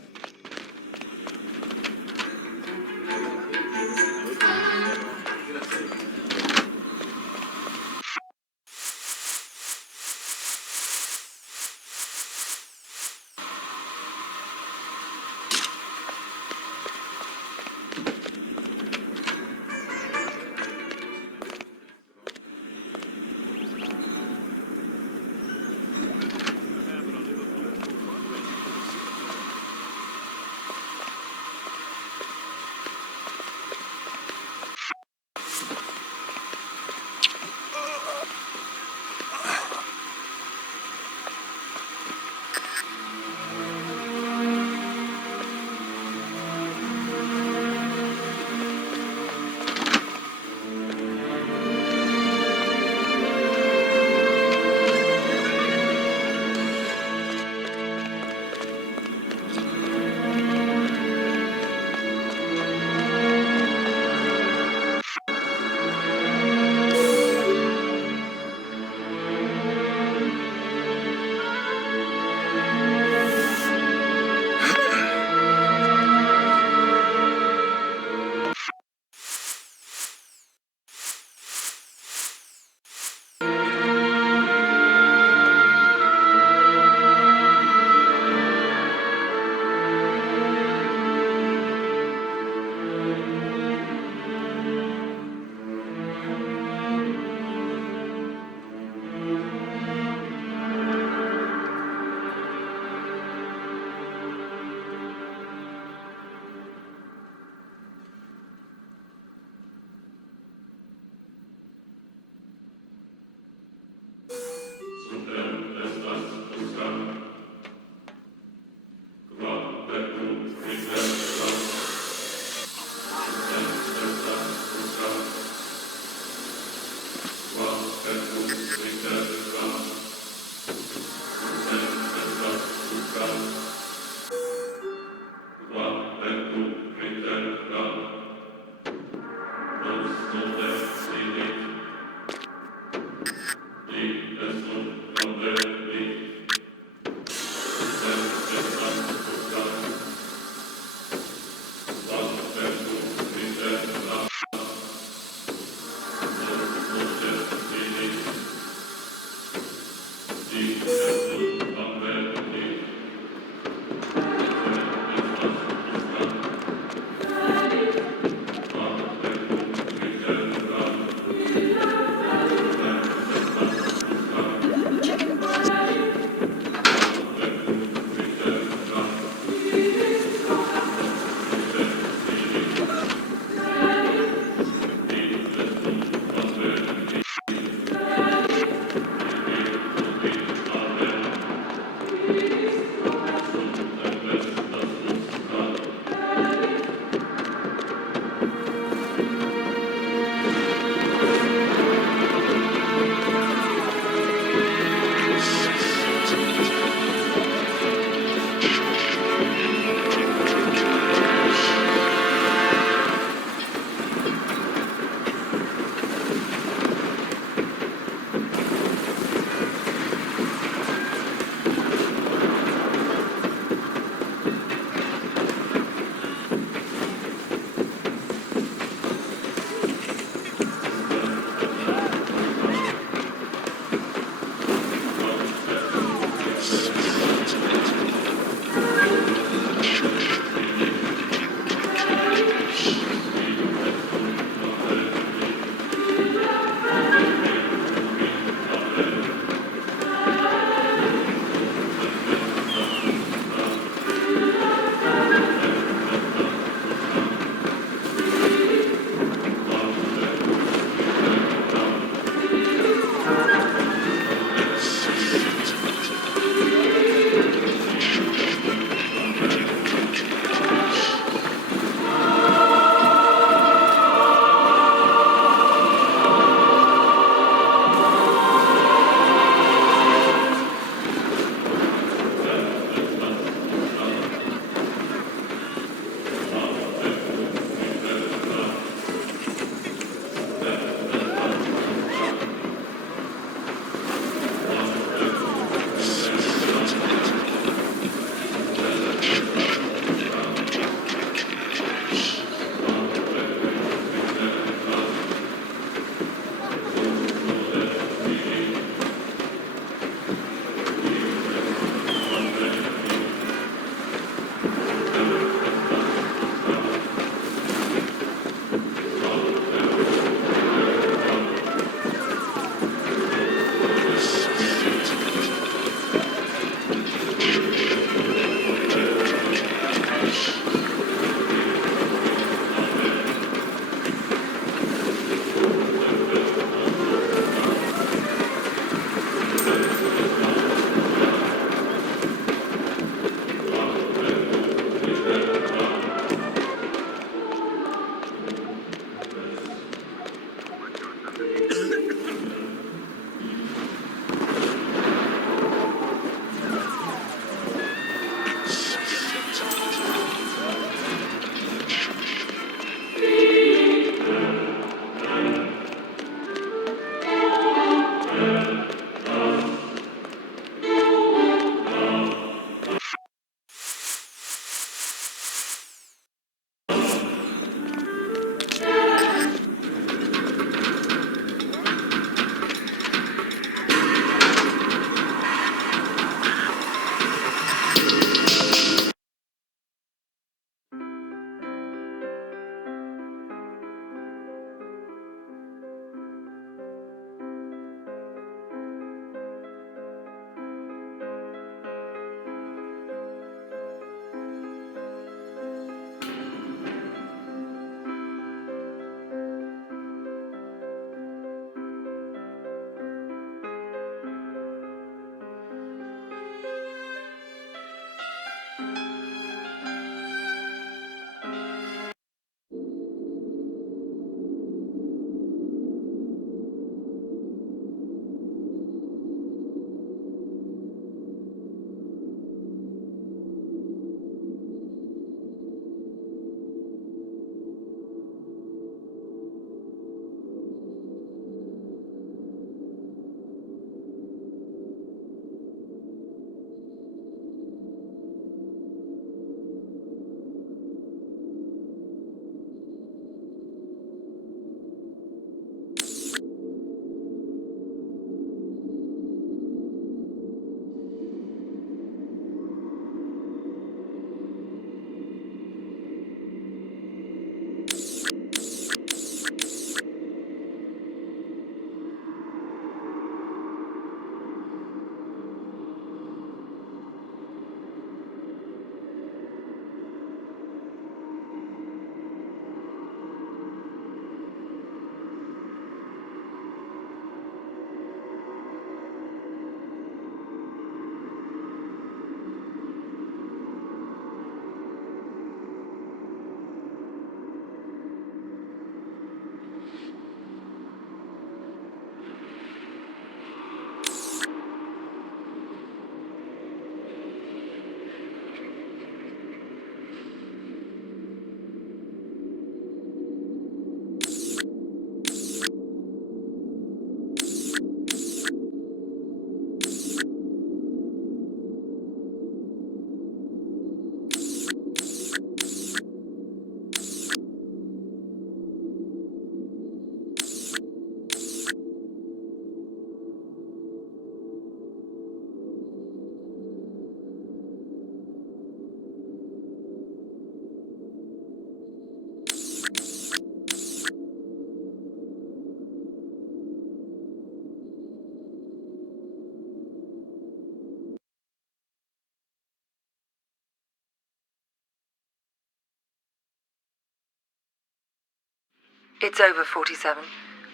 It's over, 47.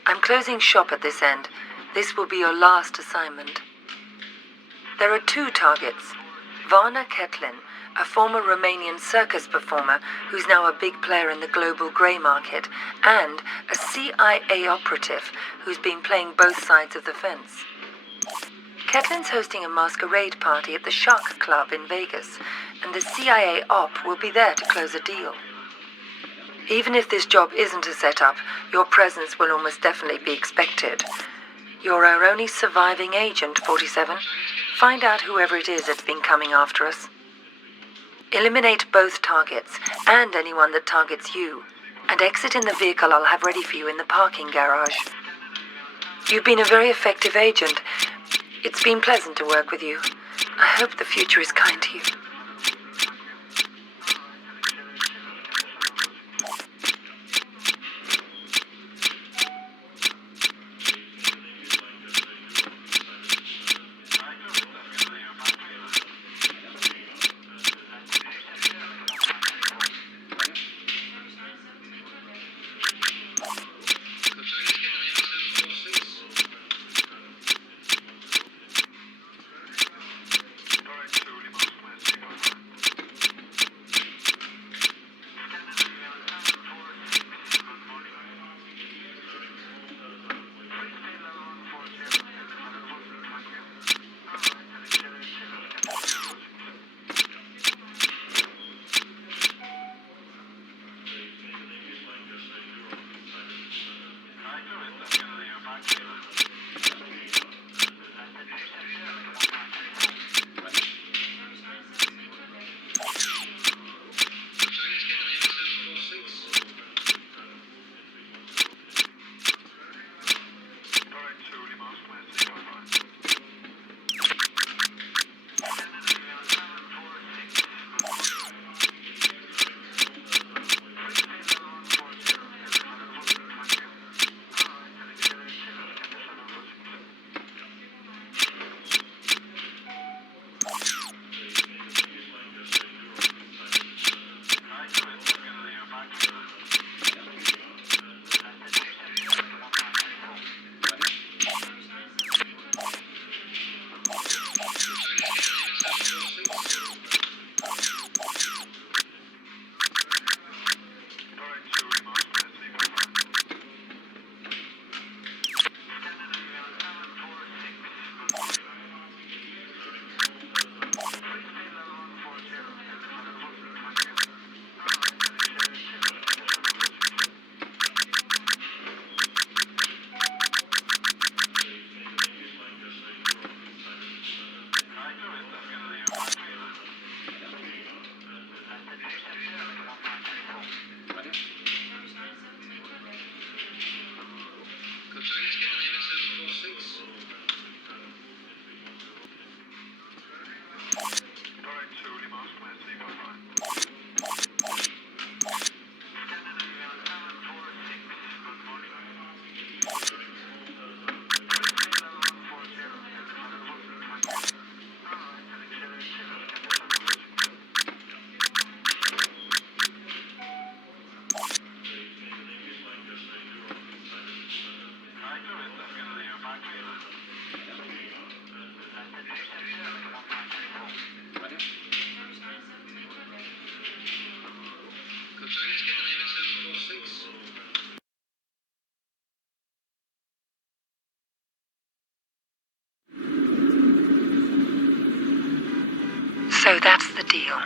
I'm closing shop at this end. This will be your last assignment. There are 2 targets. Varna Ketlin, a former Romanian circus performer who's now a big player in the global grey market, and a CIA operative who's been playing both sides of the fence. Ketlin's hosting a masquerade party at the Shark Club in Vegas, and the CIA op will be there to close a deal. Even if this job isn't a setup, your presence will almost definitely be expected. You're our only surviving agent, 47. Find out whoever it is that's been coming after us. Eliminate both targets, and anyone that targets you, and exit in the vehicle I'll have ready for you in the parking garage. You've been a very effective agent. It's been pleasant to work with you. I hope the future is kind to you. So that's the deal.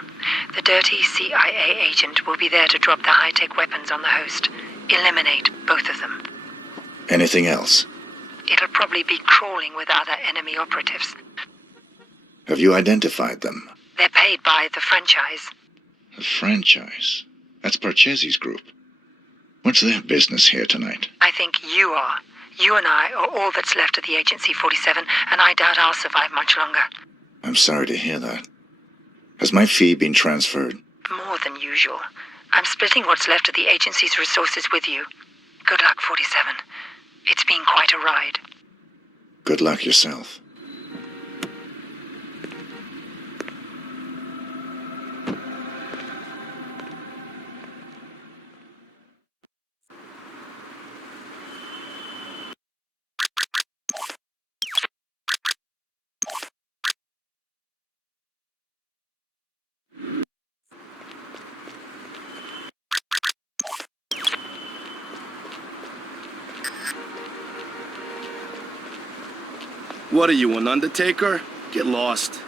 The dirty CIA agent will be there to drop the high-tech weapons on the host. Eliminate both of them. Anything else? It'll probably be crawling with other enemy operatives. Have you identified them? They're paid by the franchise. The franchise? That's Parcheesi's group. What's their business here tonight? I think you are. You and I are all that's left of the Agency 47, and I doubt I'll survive much longer. I'm sorry to hear that. Has my fee been transferred? More than usual. I'm splitting what's left of the agency's resources with you. Good luck, 47. It's been quite a ride. Good luck yourself. What are you, an undertaker? Get lost.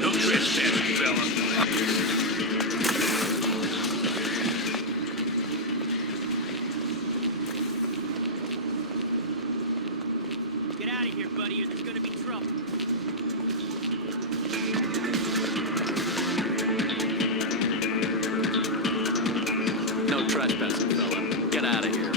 No trespassing, fella. Get out of here, buddy, or there's gonna be trouble. No trespassing, fella. Get out of here.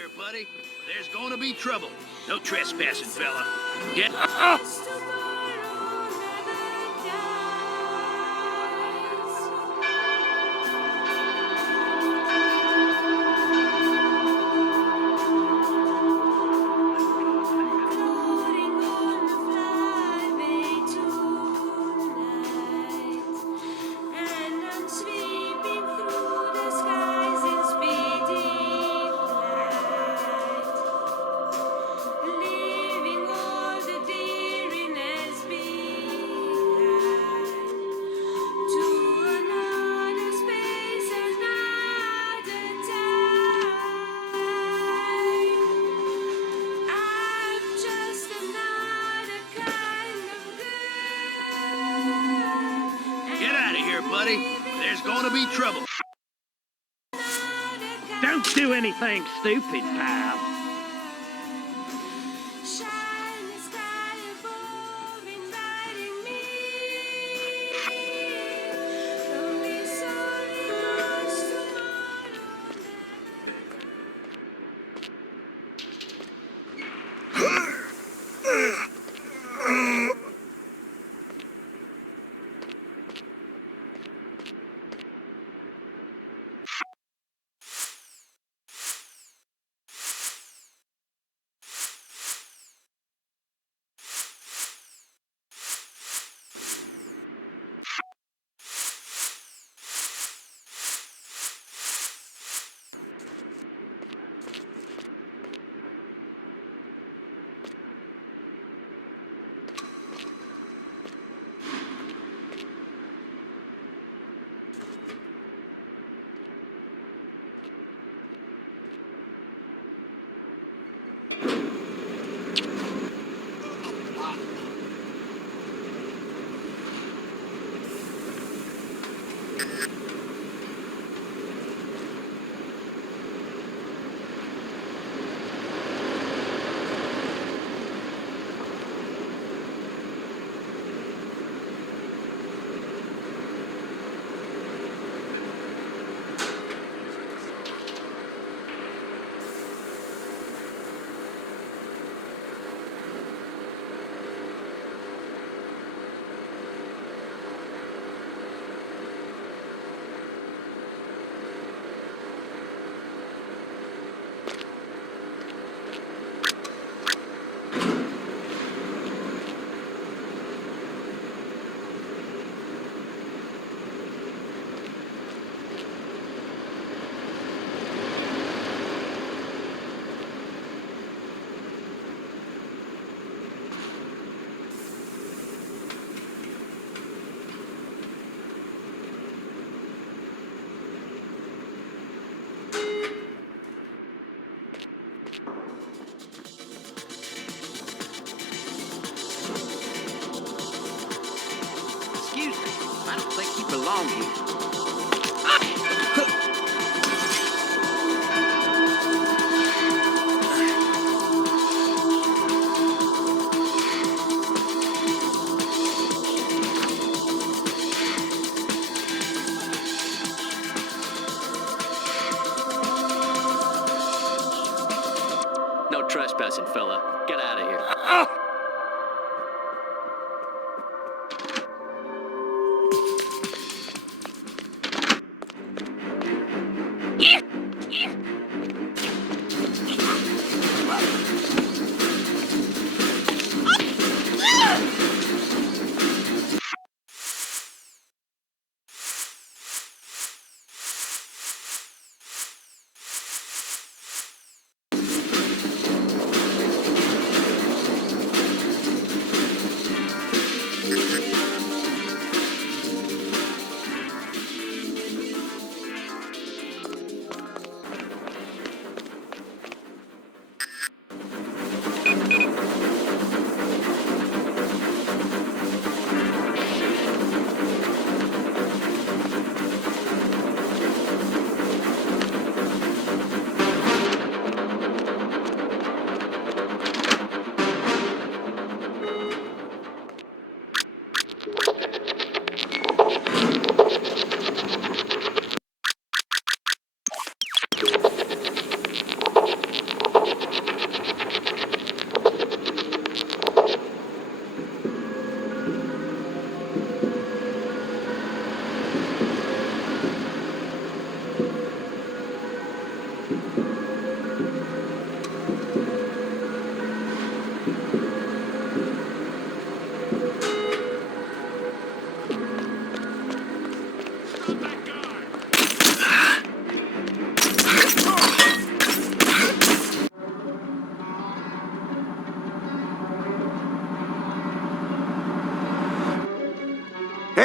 here, buddy. There's gonna be trouble. No trespassing, fella. Get... Get out of here, buddy. There's gonna be trouble. Don't do anything stupid, pal. belong here. No trespassing, fella. Get out of here.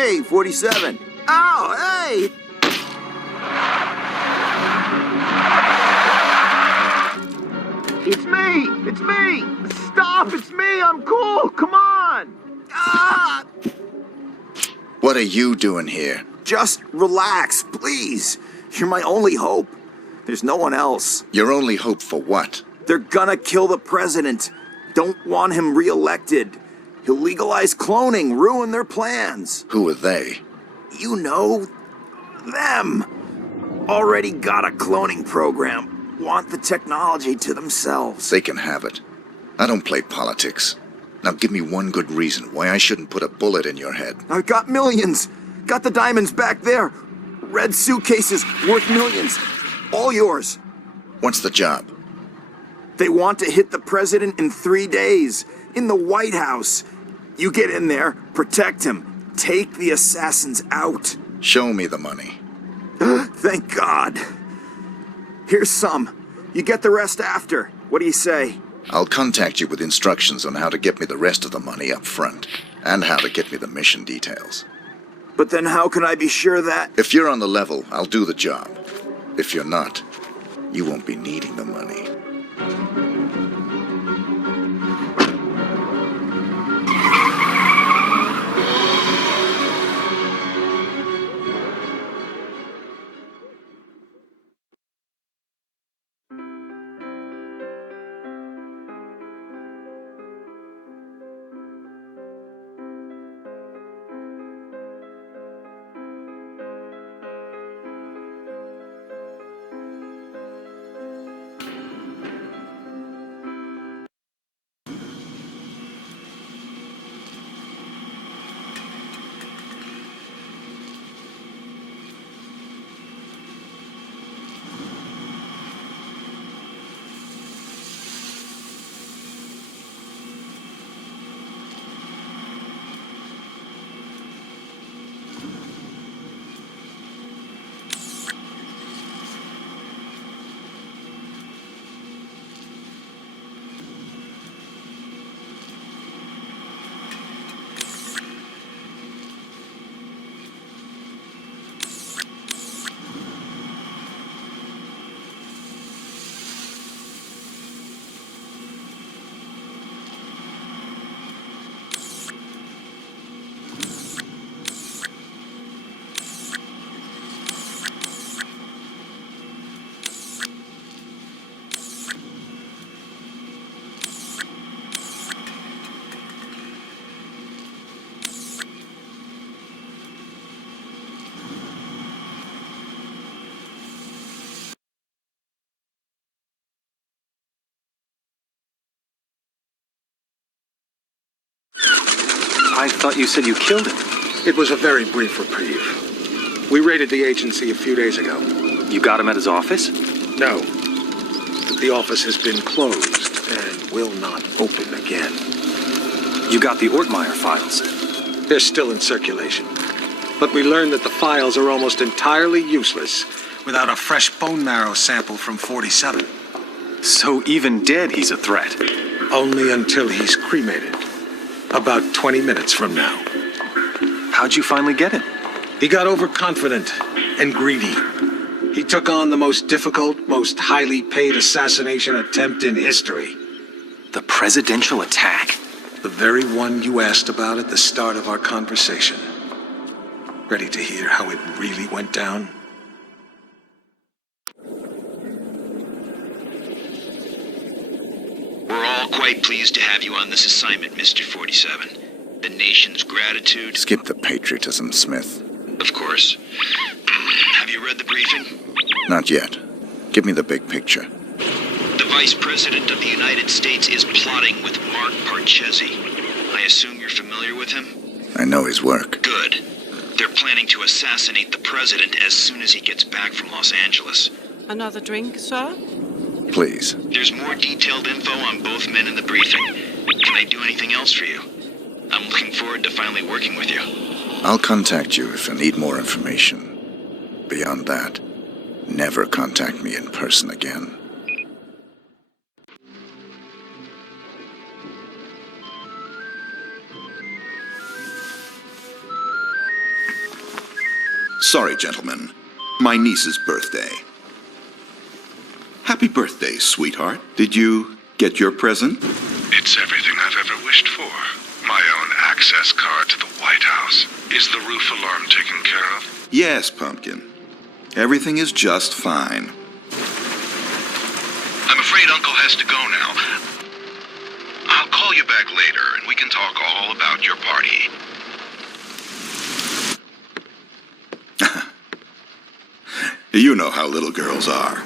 Hey, 47. Oh, hey! It's me! It's me! Stop! It's me! I'm cool! Come on! Ah! What are you doing here? Just relax, please. You're my only hope. There's no one else. Your only hope for what? They're gonna kill the president. Don't want him reelected. He'll legalize cloning, ruin their plans. Who are they? You know, them. Already got a cloning program. Want the technology to themselves. They can have it. I don't play politics. Now give me one good reason why I shouldn't put a bullet in your head. I've got millions. Got the diamonds back there. Red suitcases worth millions. All yours. What's the job? They want to hit the president in 3 days. In the White House. You get in there, protect him. Take the assassins out. Show me the money. Thank God. Here's some. You get the rest after. What do you say? I'll contact you with instructions on how to get me the rest of the money up front, and how to get me the mission details. But then how can I be sure that... If you're on the level, I'll do the job. If you're not, you won't be needing the money. I thought you said you killed him. It was a very brief reprieve. We raided the agency a few days ago. You got him at his office? No. But the office has been closed and will not open again. You got the Ortmeyer files? They're still in circulation. But we learned that the files are almost entirely useless without a fresh bone marrow sample from 47. So even dead, he's a threat? Only until he's cremated. About 20 minutes from now. How'd you finally get him? He got overconfident and greedy. He took on the most difficult, most highly paid assassination attempt in history. The presidential attack? The very one you asked about at the start of our conversation. Ready to hear how it really went down? We're all quite pleased to have you on this assignment, Mr. 47. The nation's gratitude... Skip the patriotism, Smith. Of course. Have you read the briefing? Not yet. Give me the big picture. The Vice President of the United States is plotting with Mark Parchesi. I assume you're familiar with him? I know his work. Good. They're planning to assassinate the president as soon as he gets back from Los Angeles. Another drink, sir? Please. There's more detailed info on both men in the briefing. Can I do anything else for you? I'm looking forward to finally working with you. I'll contact you if I need more information. Beyond that, never contact me in person again. Sorry, gentlemen. My niece's birthday. Happy birthday, sweetheart. Did you get your present? It's everything I've ever wished for. My own access card to the White House. Is the roof alarm taken care of? Yes, Pumpkin. Everything is just fine. I'm afraid Uncle has to go now. I'll call you back later and we can talk all about your party. You know how little girls are.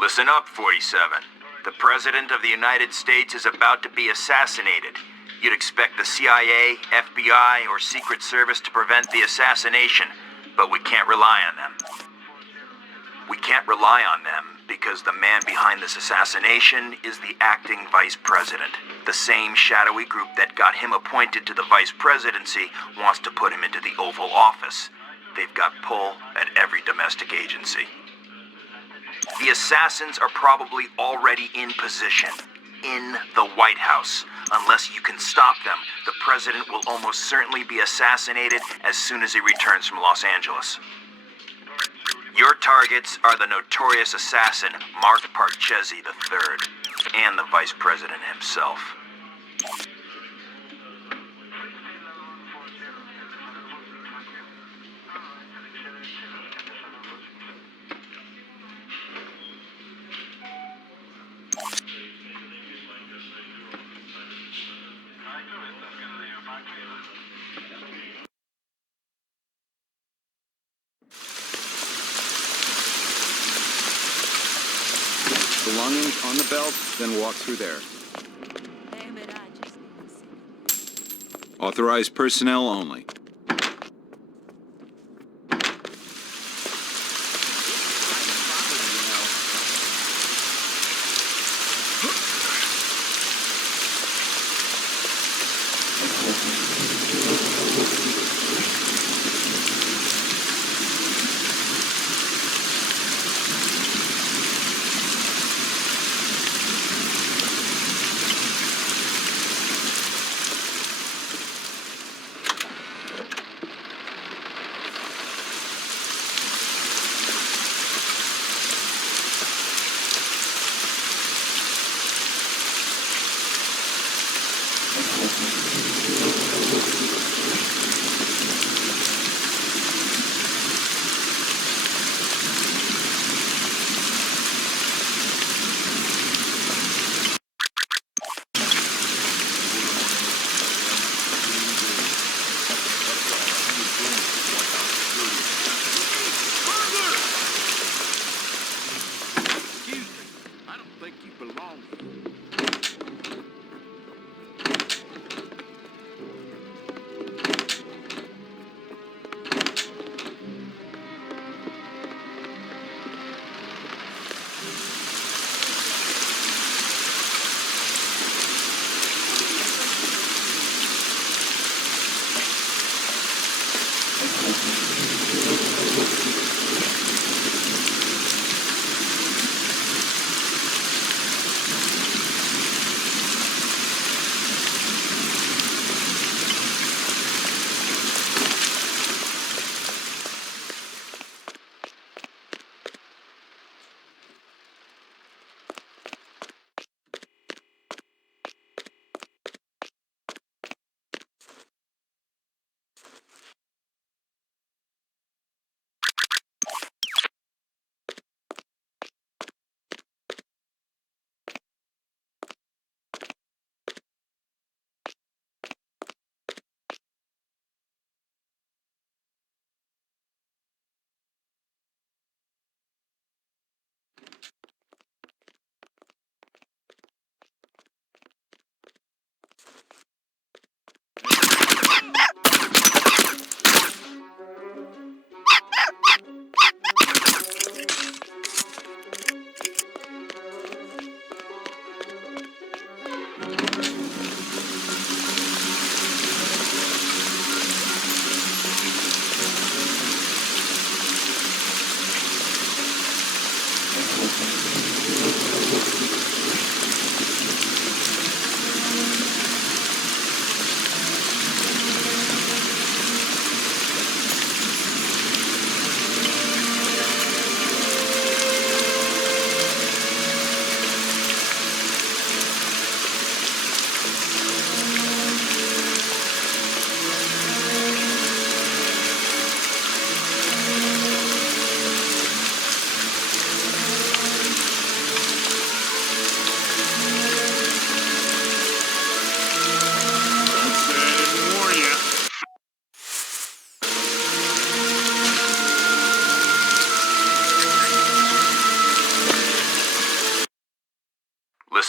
Listen up, 47. The President of the United States is about to be assassinated. You'd expect the CIA, FBI, or Secret Service to prevent the assassination, but we can't rely on them. We can't rely on them because the man behind this assassination is the acting Vice President. The same shadowy group that got him appointed to the Vice Presidency wants to put him into the Oval Office. They've got pull at every domestic agency. The assassins are probably already in position, in the White House. Unless you can stop them, the president will almost certainly be assassinated as soon as he returns from Los Angeles. Your targets are the notorious assassin, Mark Parchesi III, and the Vice President himself. Belongings on the belt, then walk through there. Authorized personnel only.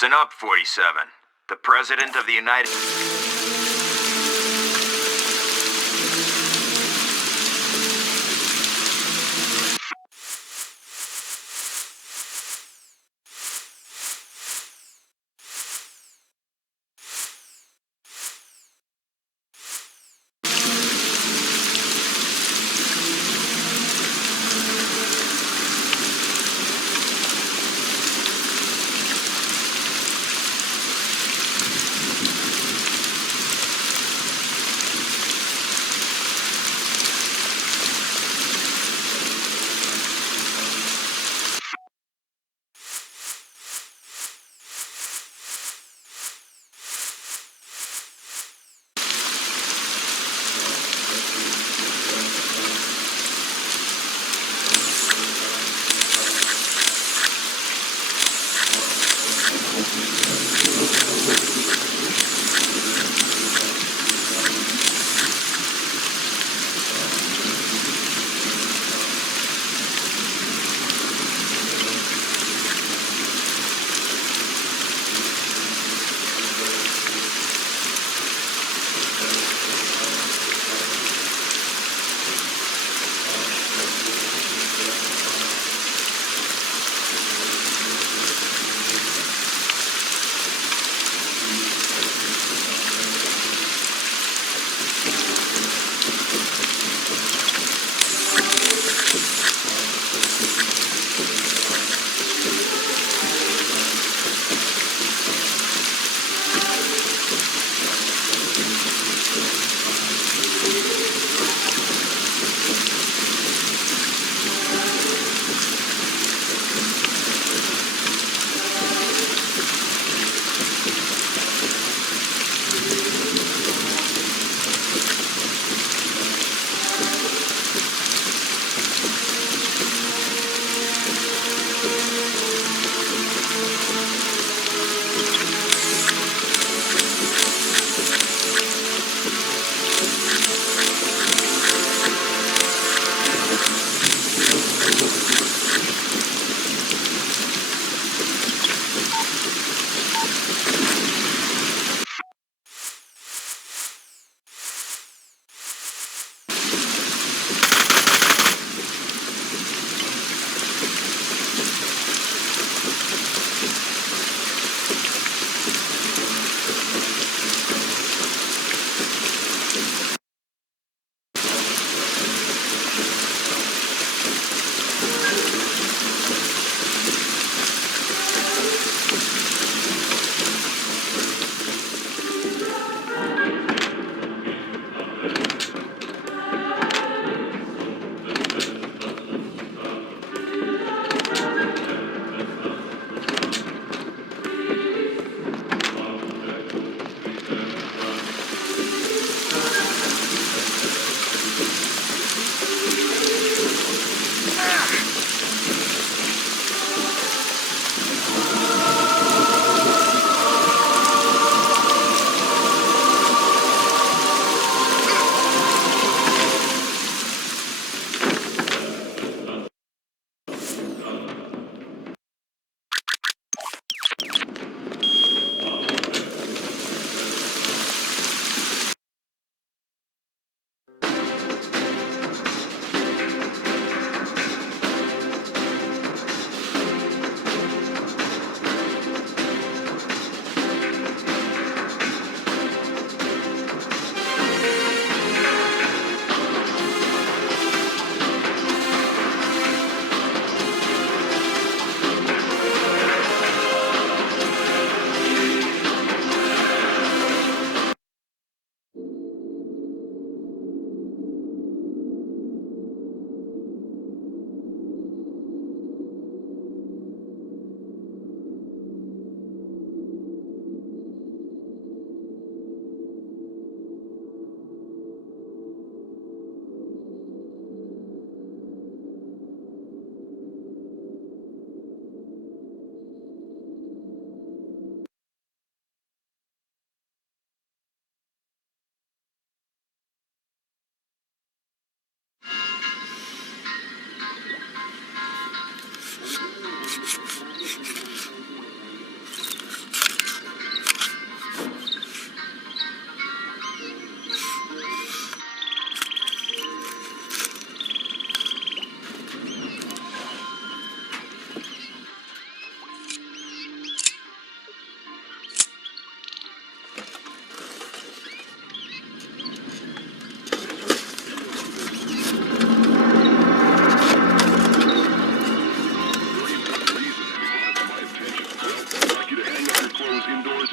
Listen up, 47. The President of the United...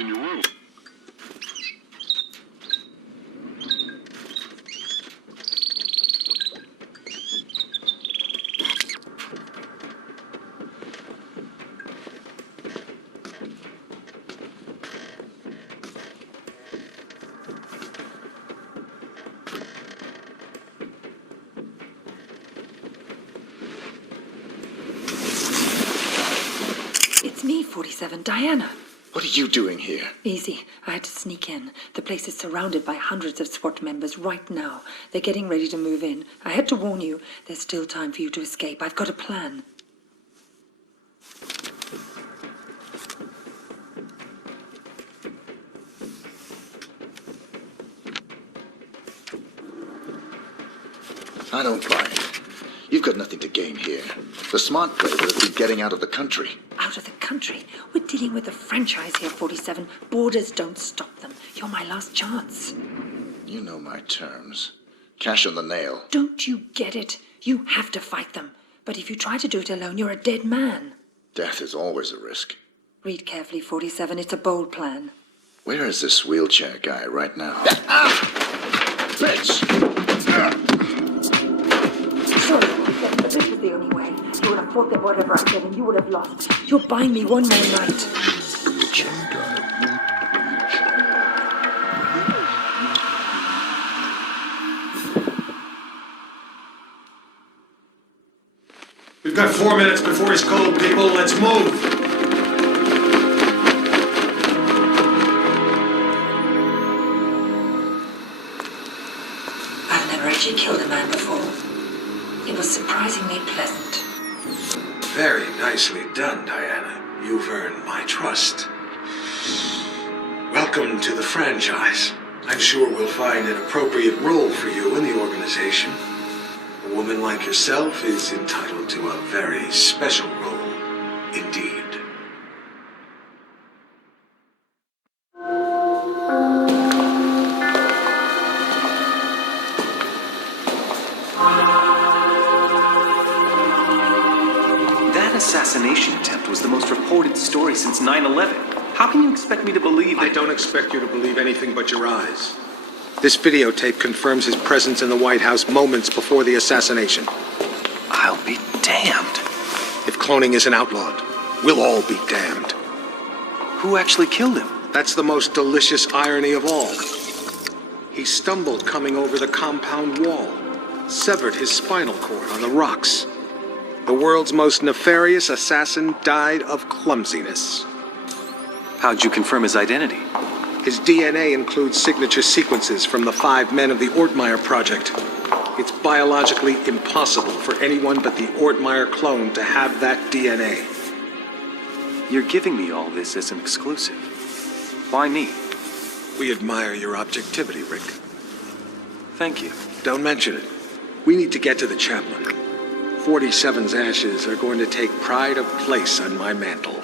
in your room. It's me, 47, Diana. What are you doing here? Easy. I had to sneak in. The place is surrounded by hundreds of SWAT members right now. They're getting ready to move in. I had to warn you. There's still time for you to escape. I've got a plan. I don't buy it. You've got nothing to gain here. The smart play would have been getting out of the country. Out of the country? We're dealing with a franchise here, 47. Borders don't stop them. You're my last chance. You know my terms. Cash on the nail. Don't you get it? You have to fight them. But if you try to do it alone, you're a dead man. Death is always a risk. Read carefully, 47. It's a bold plan. Where is this wheelchair guy right now? Bitch! Sorry, but this is the only way. You would have fought them whatever I said, and you would have lost. You're buying me one more night. We've got 4 minutes before he's called, people. Let's move. I've never actually killed a man before. It was surprisingly pleasant. Very nicely done, Diana. You've earned my trust. Welcome to the franchise. I'm sure we'll find an appropriate role for you in the organization. A woman like yourself is entitled to a very special role indeed. That assassination attempt was the most reported story since 9/11. How can you expect me to believe that? I don't expect you to believe anything but your eyes. This videotape confirms his presence in the White House moments before the assassination. I'll be damned. If cloning isn't outlawed, we'll all be damned. Who actually killed him? That's the most delicious irony of all. He stumbled coming over the compound wall, severed his spinal cord on the rocks. The world's most nefarious assassin died of clumsiness. How'd you confirm his identity? His DNA includes signature sequences from the 5 men of the Ortmeyer project. It's biologically impossible for anyone but the Ortmeyer clone to have that DNA. You're giving me all this as an exclusive. Why me? We admire your objectivity, Rick. Thank you. Don't mention it. We need to get to the chaplain. 47's ashes are going to take pride of place on my mantle.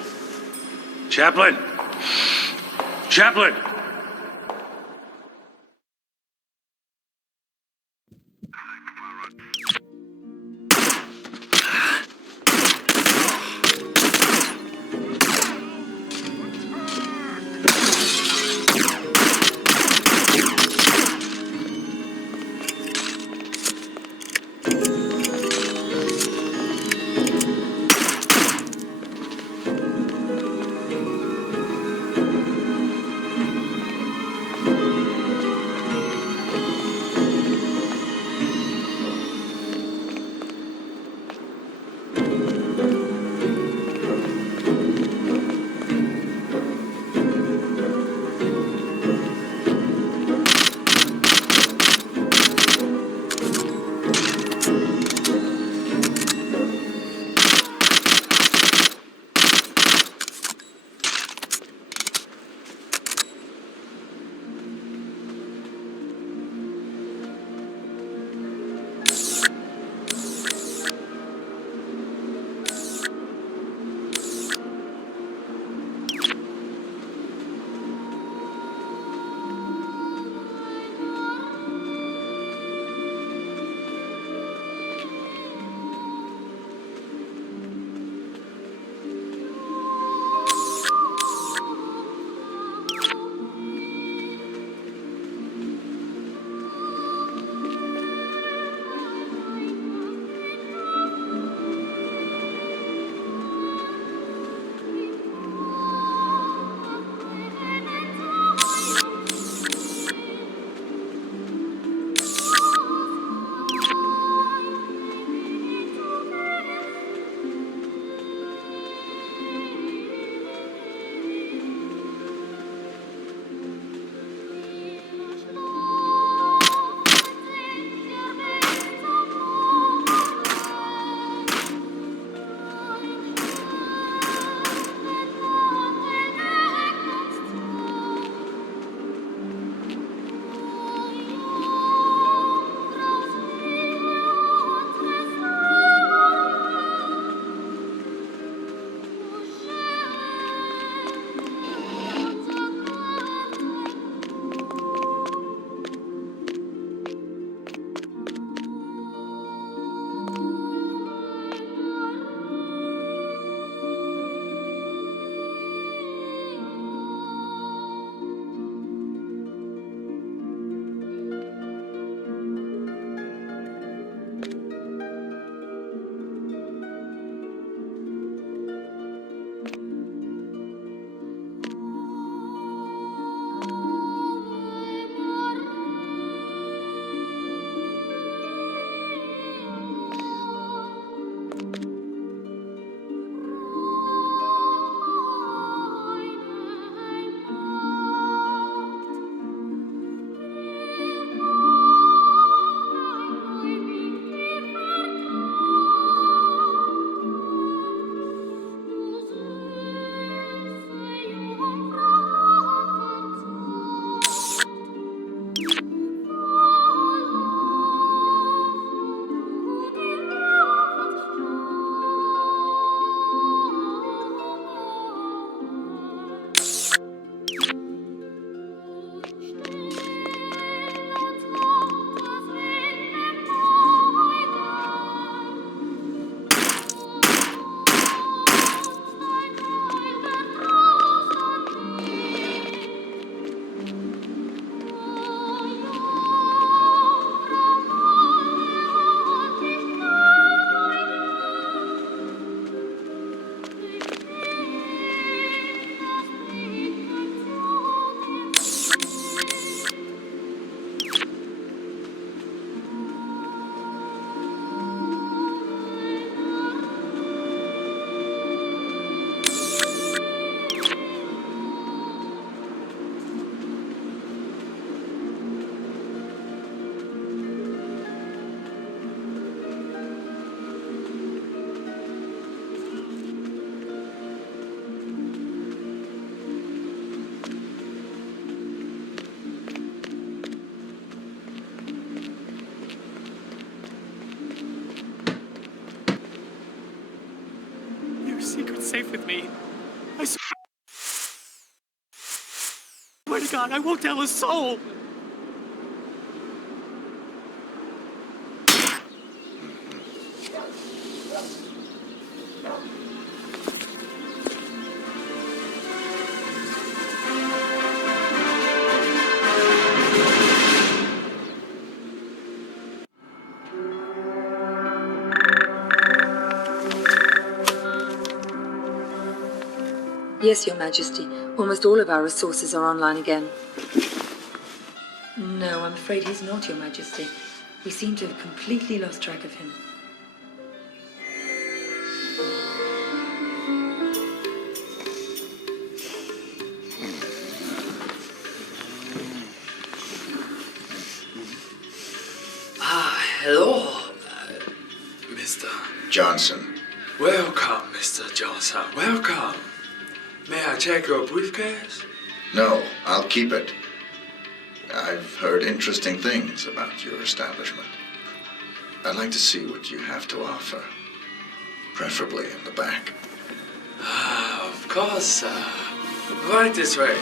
Chaplain! Chaplain! life with me. I swear to God, I won't tell a soul. Yes, Your Majesty. Almost all of our resources are online again. No, I'm afraid he's not, Your Majesty. We seem to have completely lost track of him. Hello, Mr. Johnson. Welcome, Mr. Johnson. Welcome. May I check your briefcase? No, I'll keep it. I've heard interesting things about your establishment. I'd like to see what you have to offer. Preferably in the back. Of course, right this way.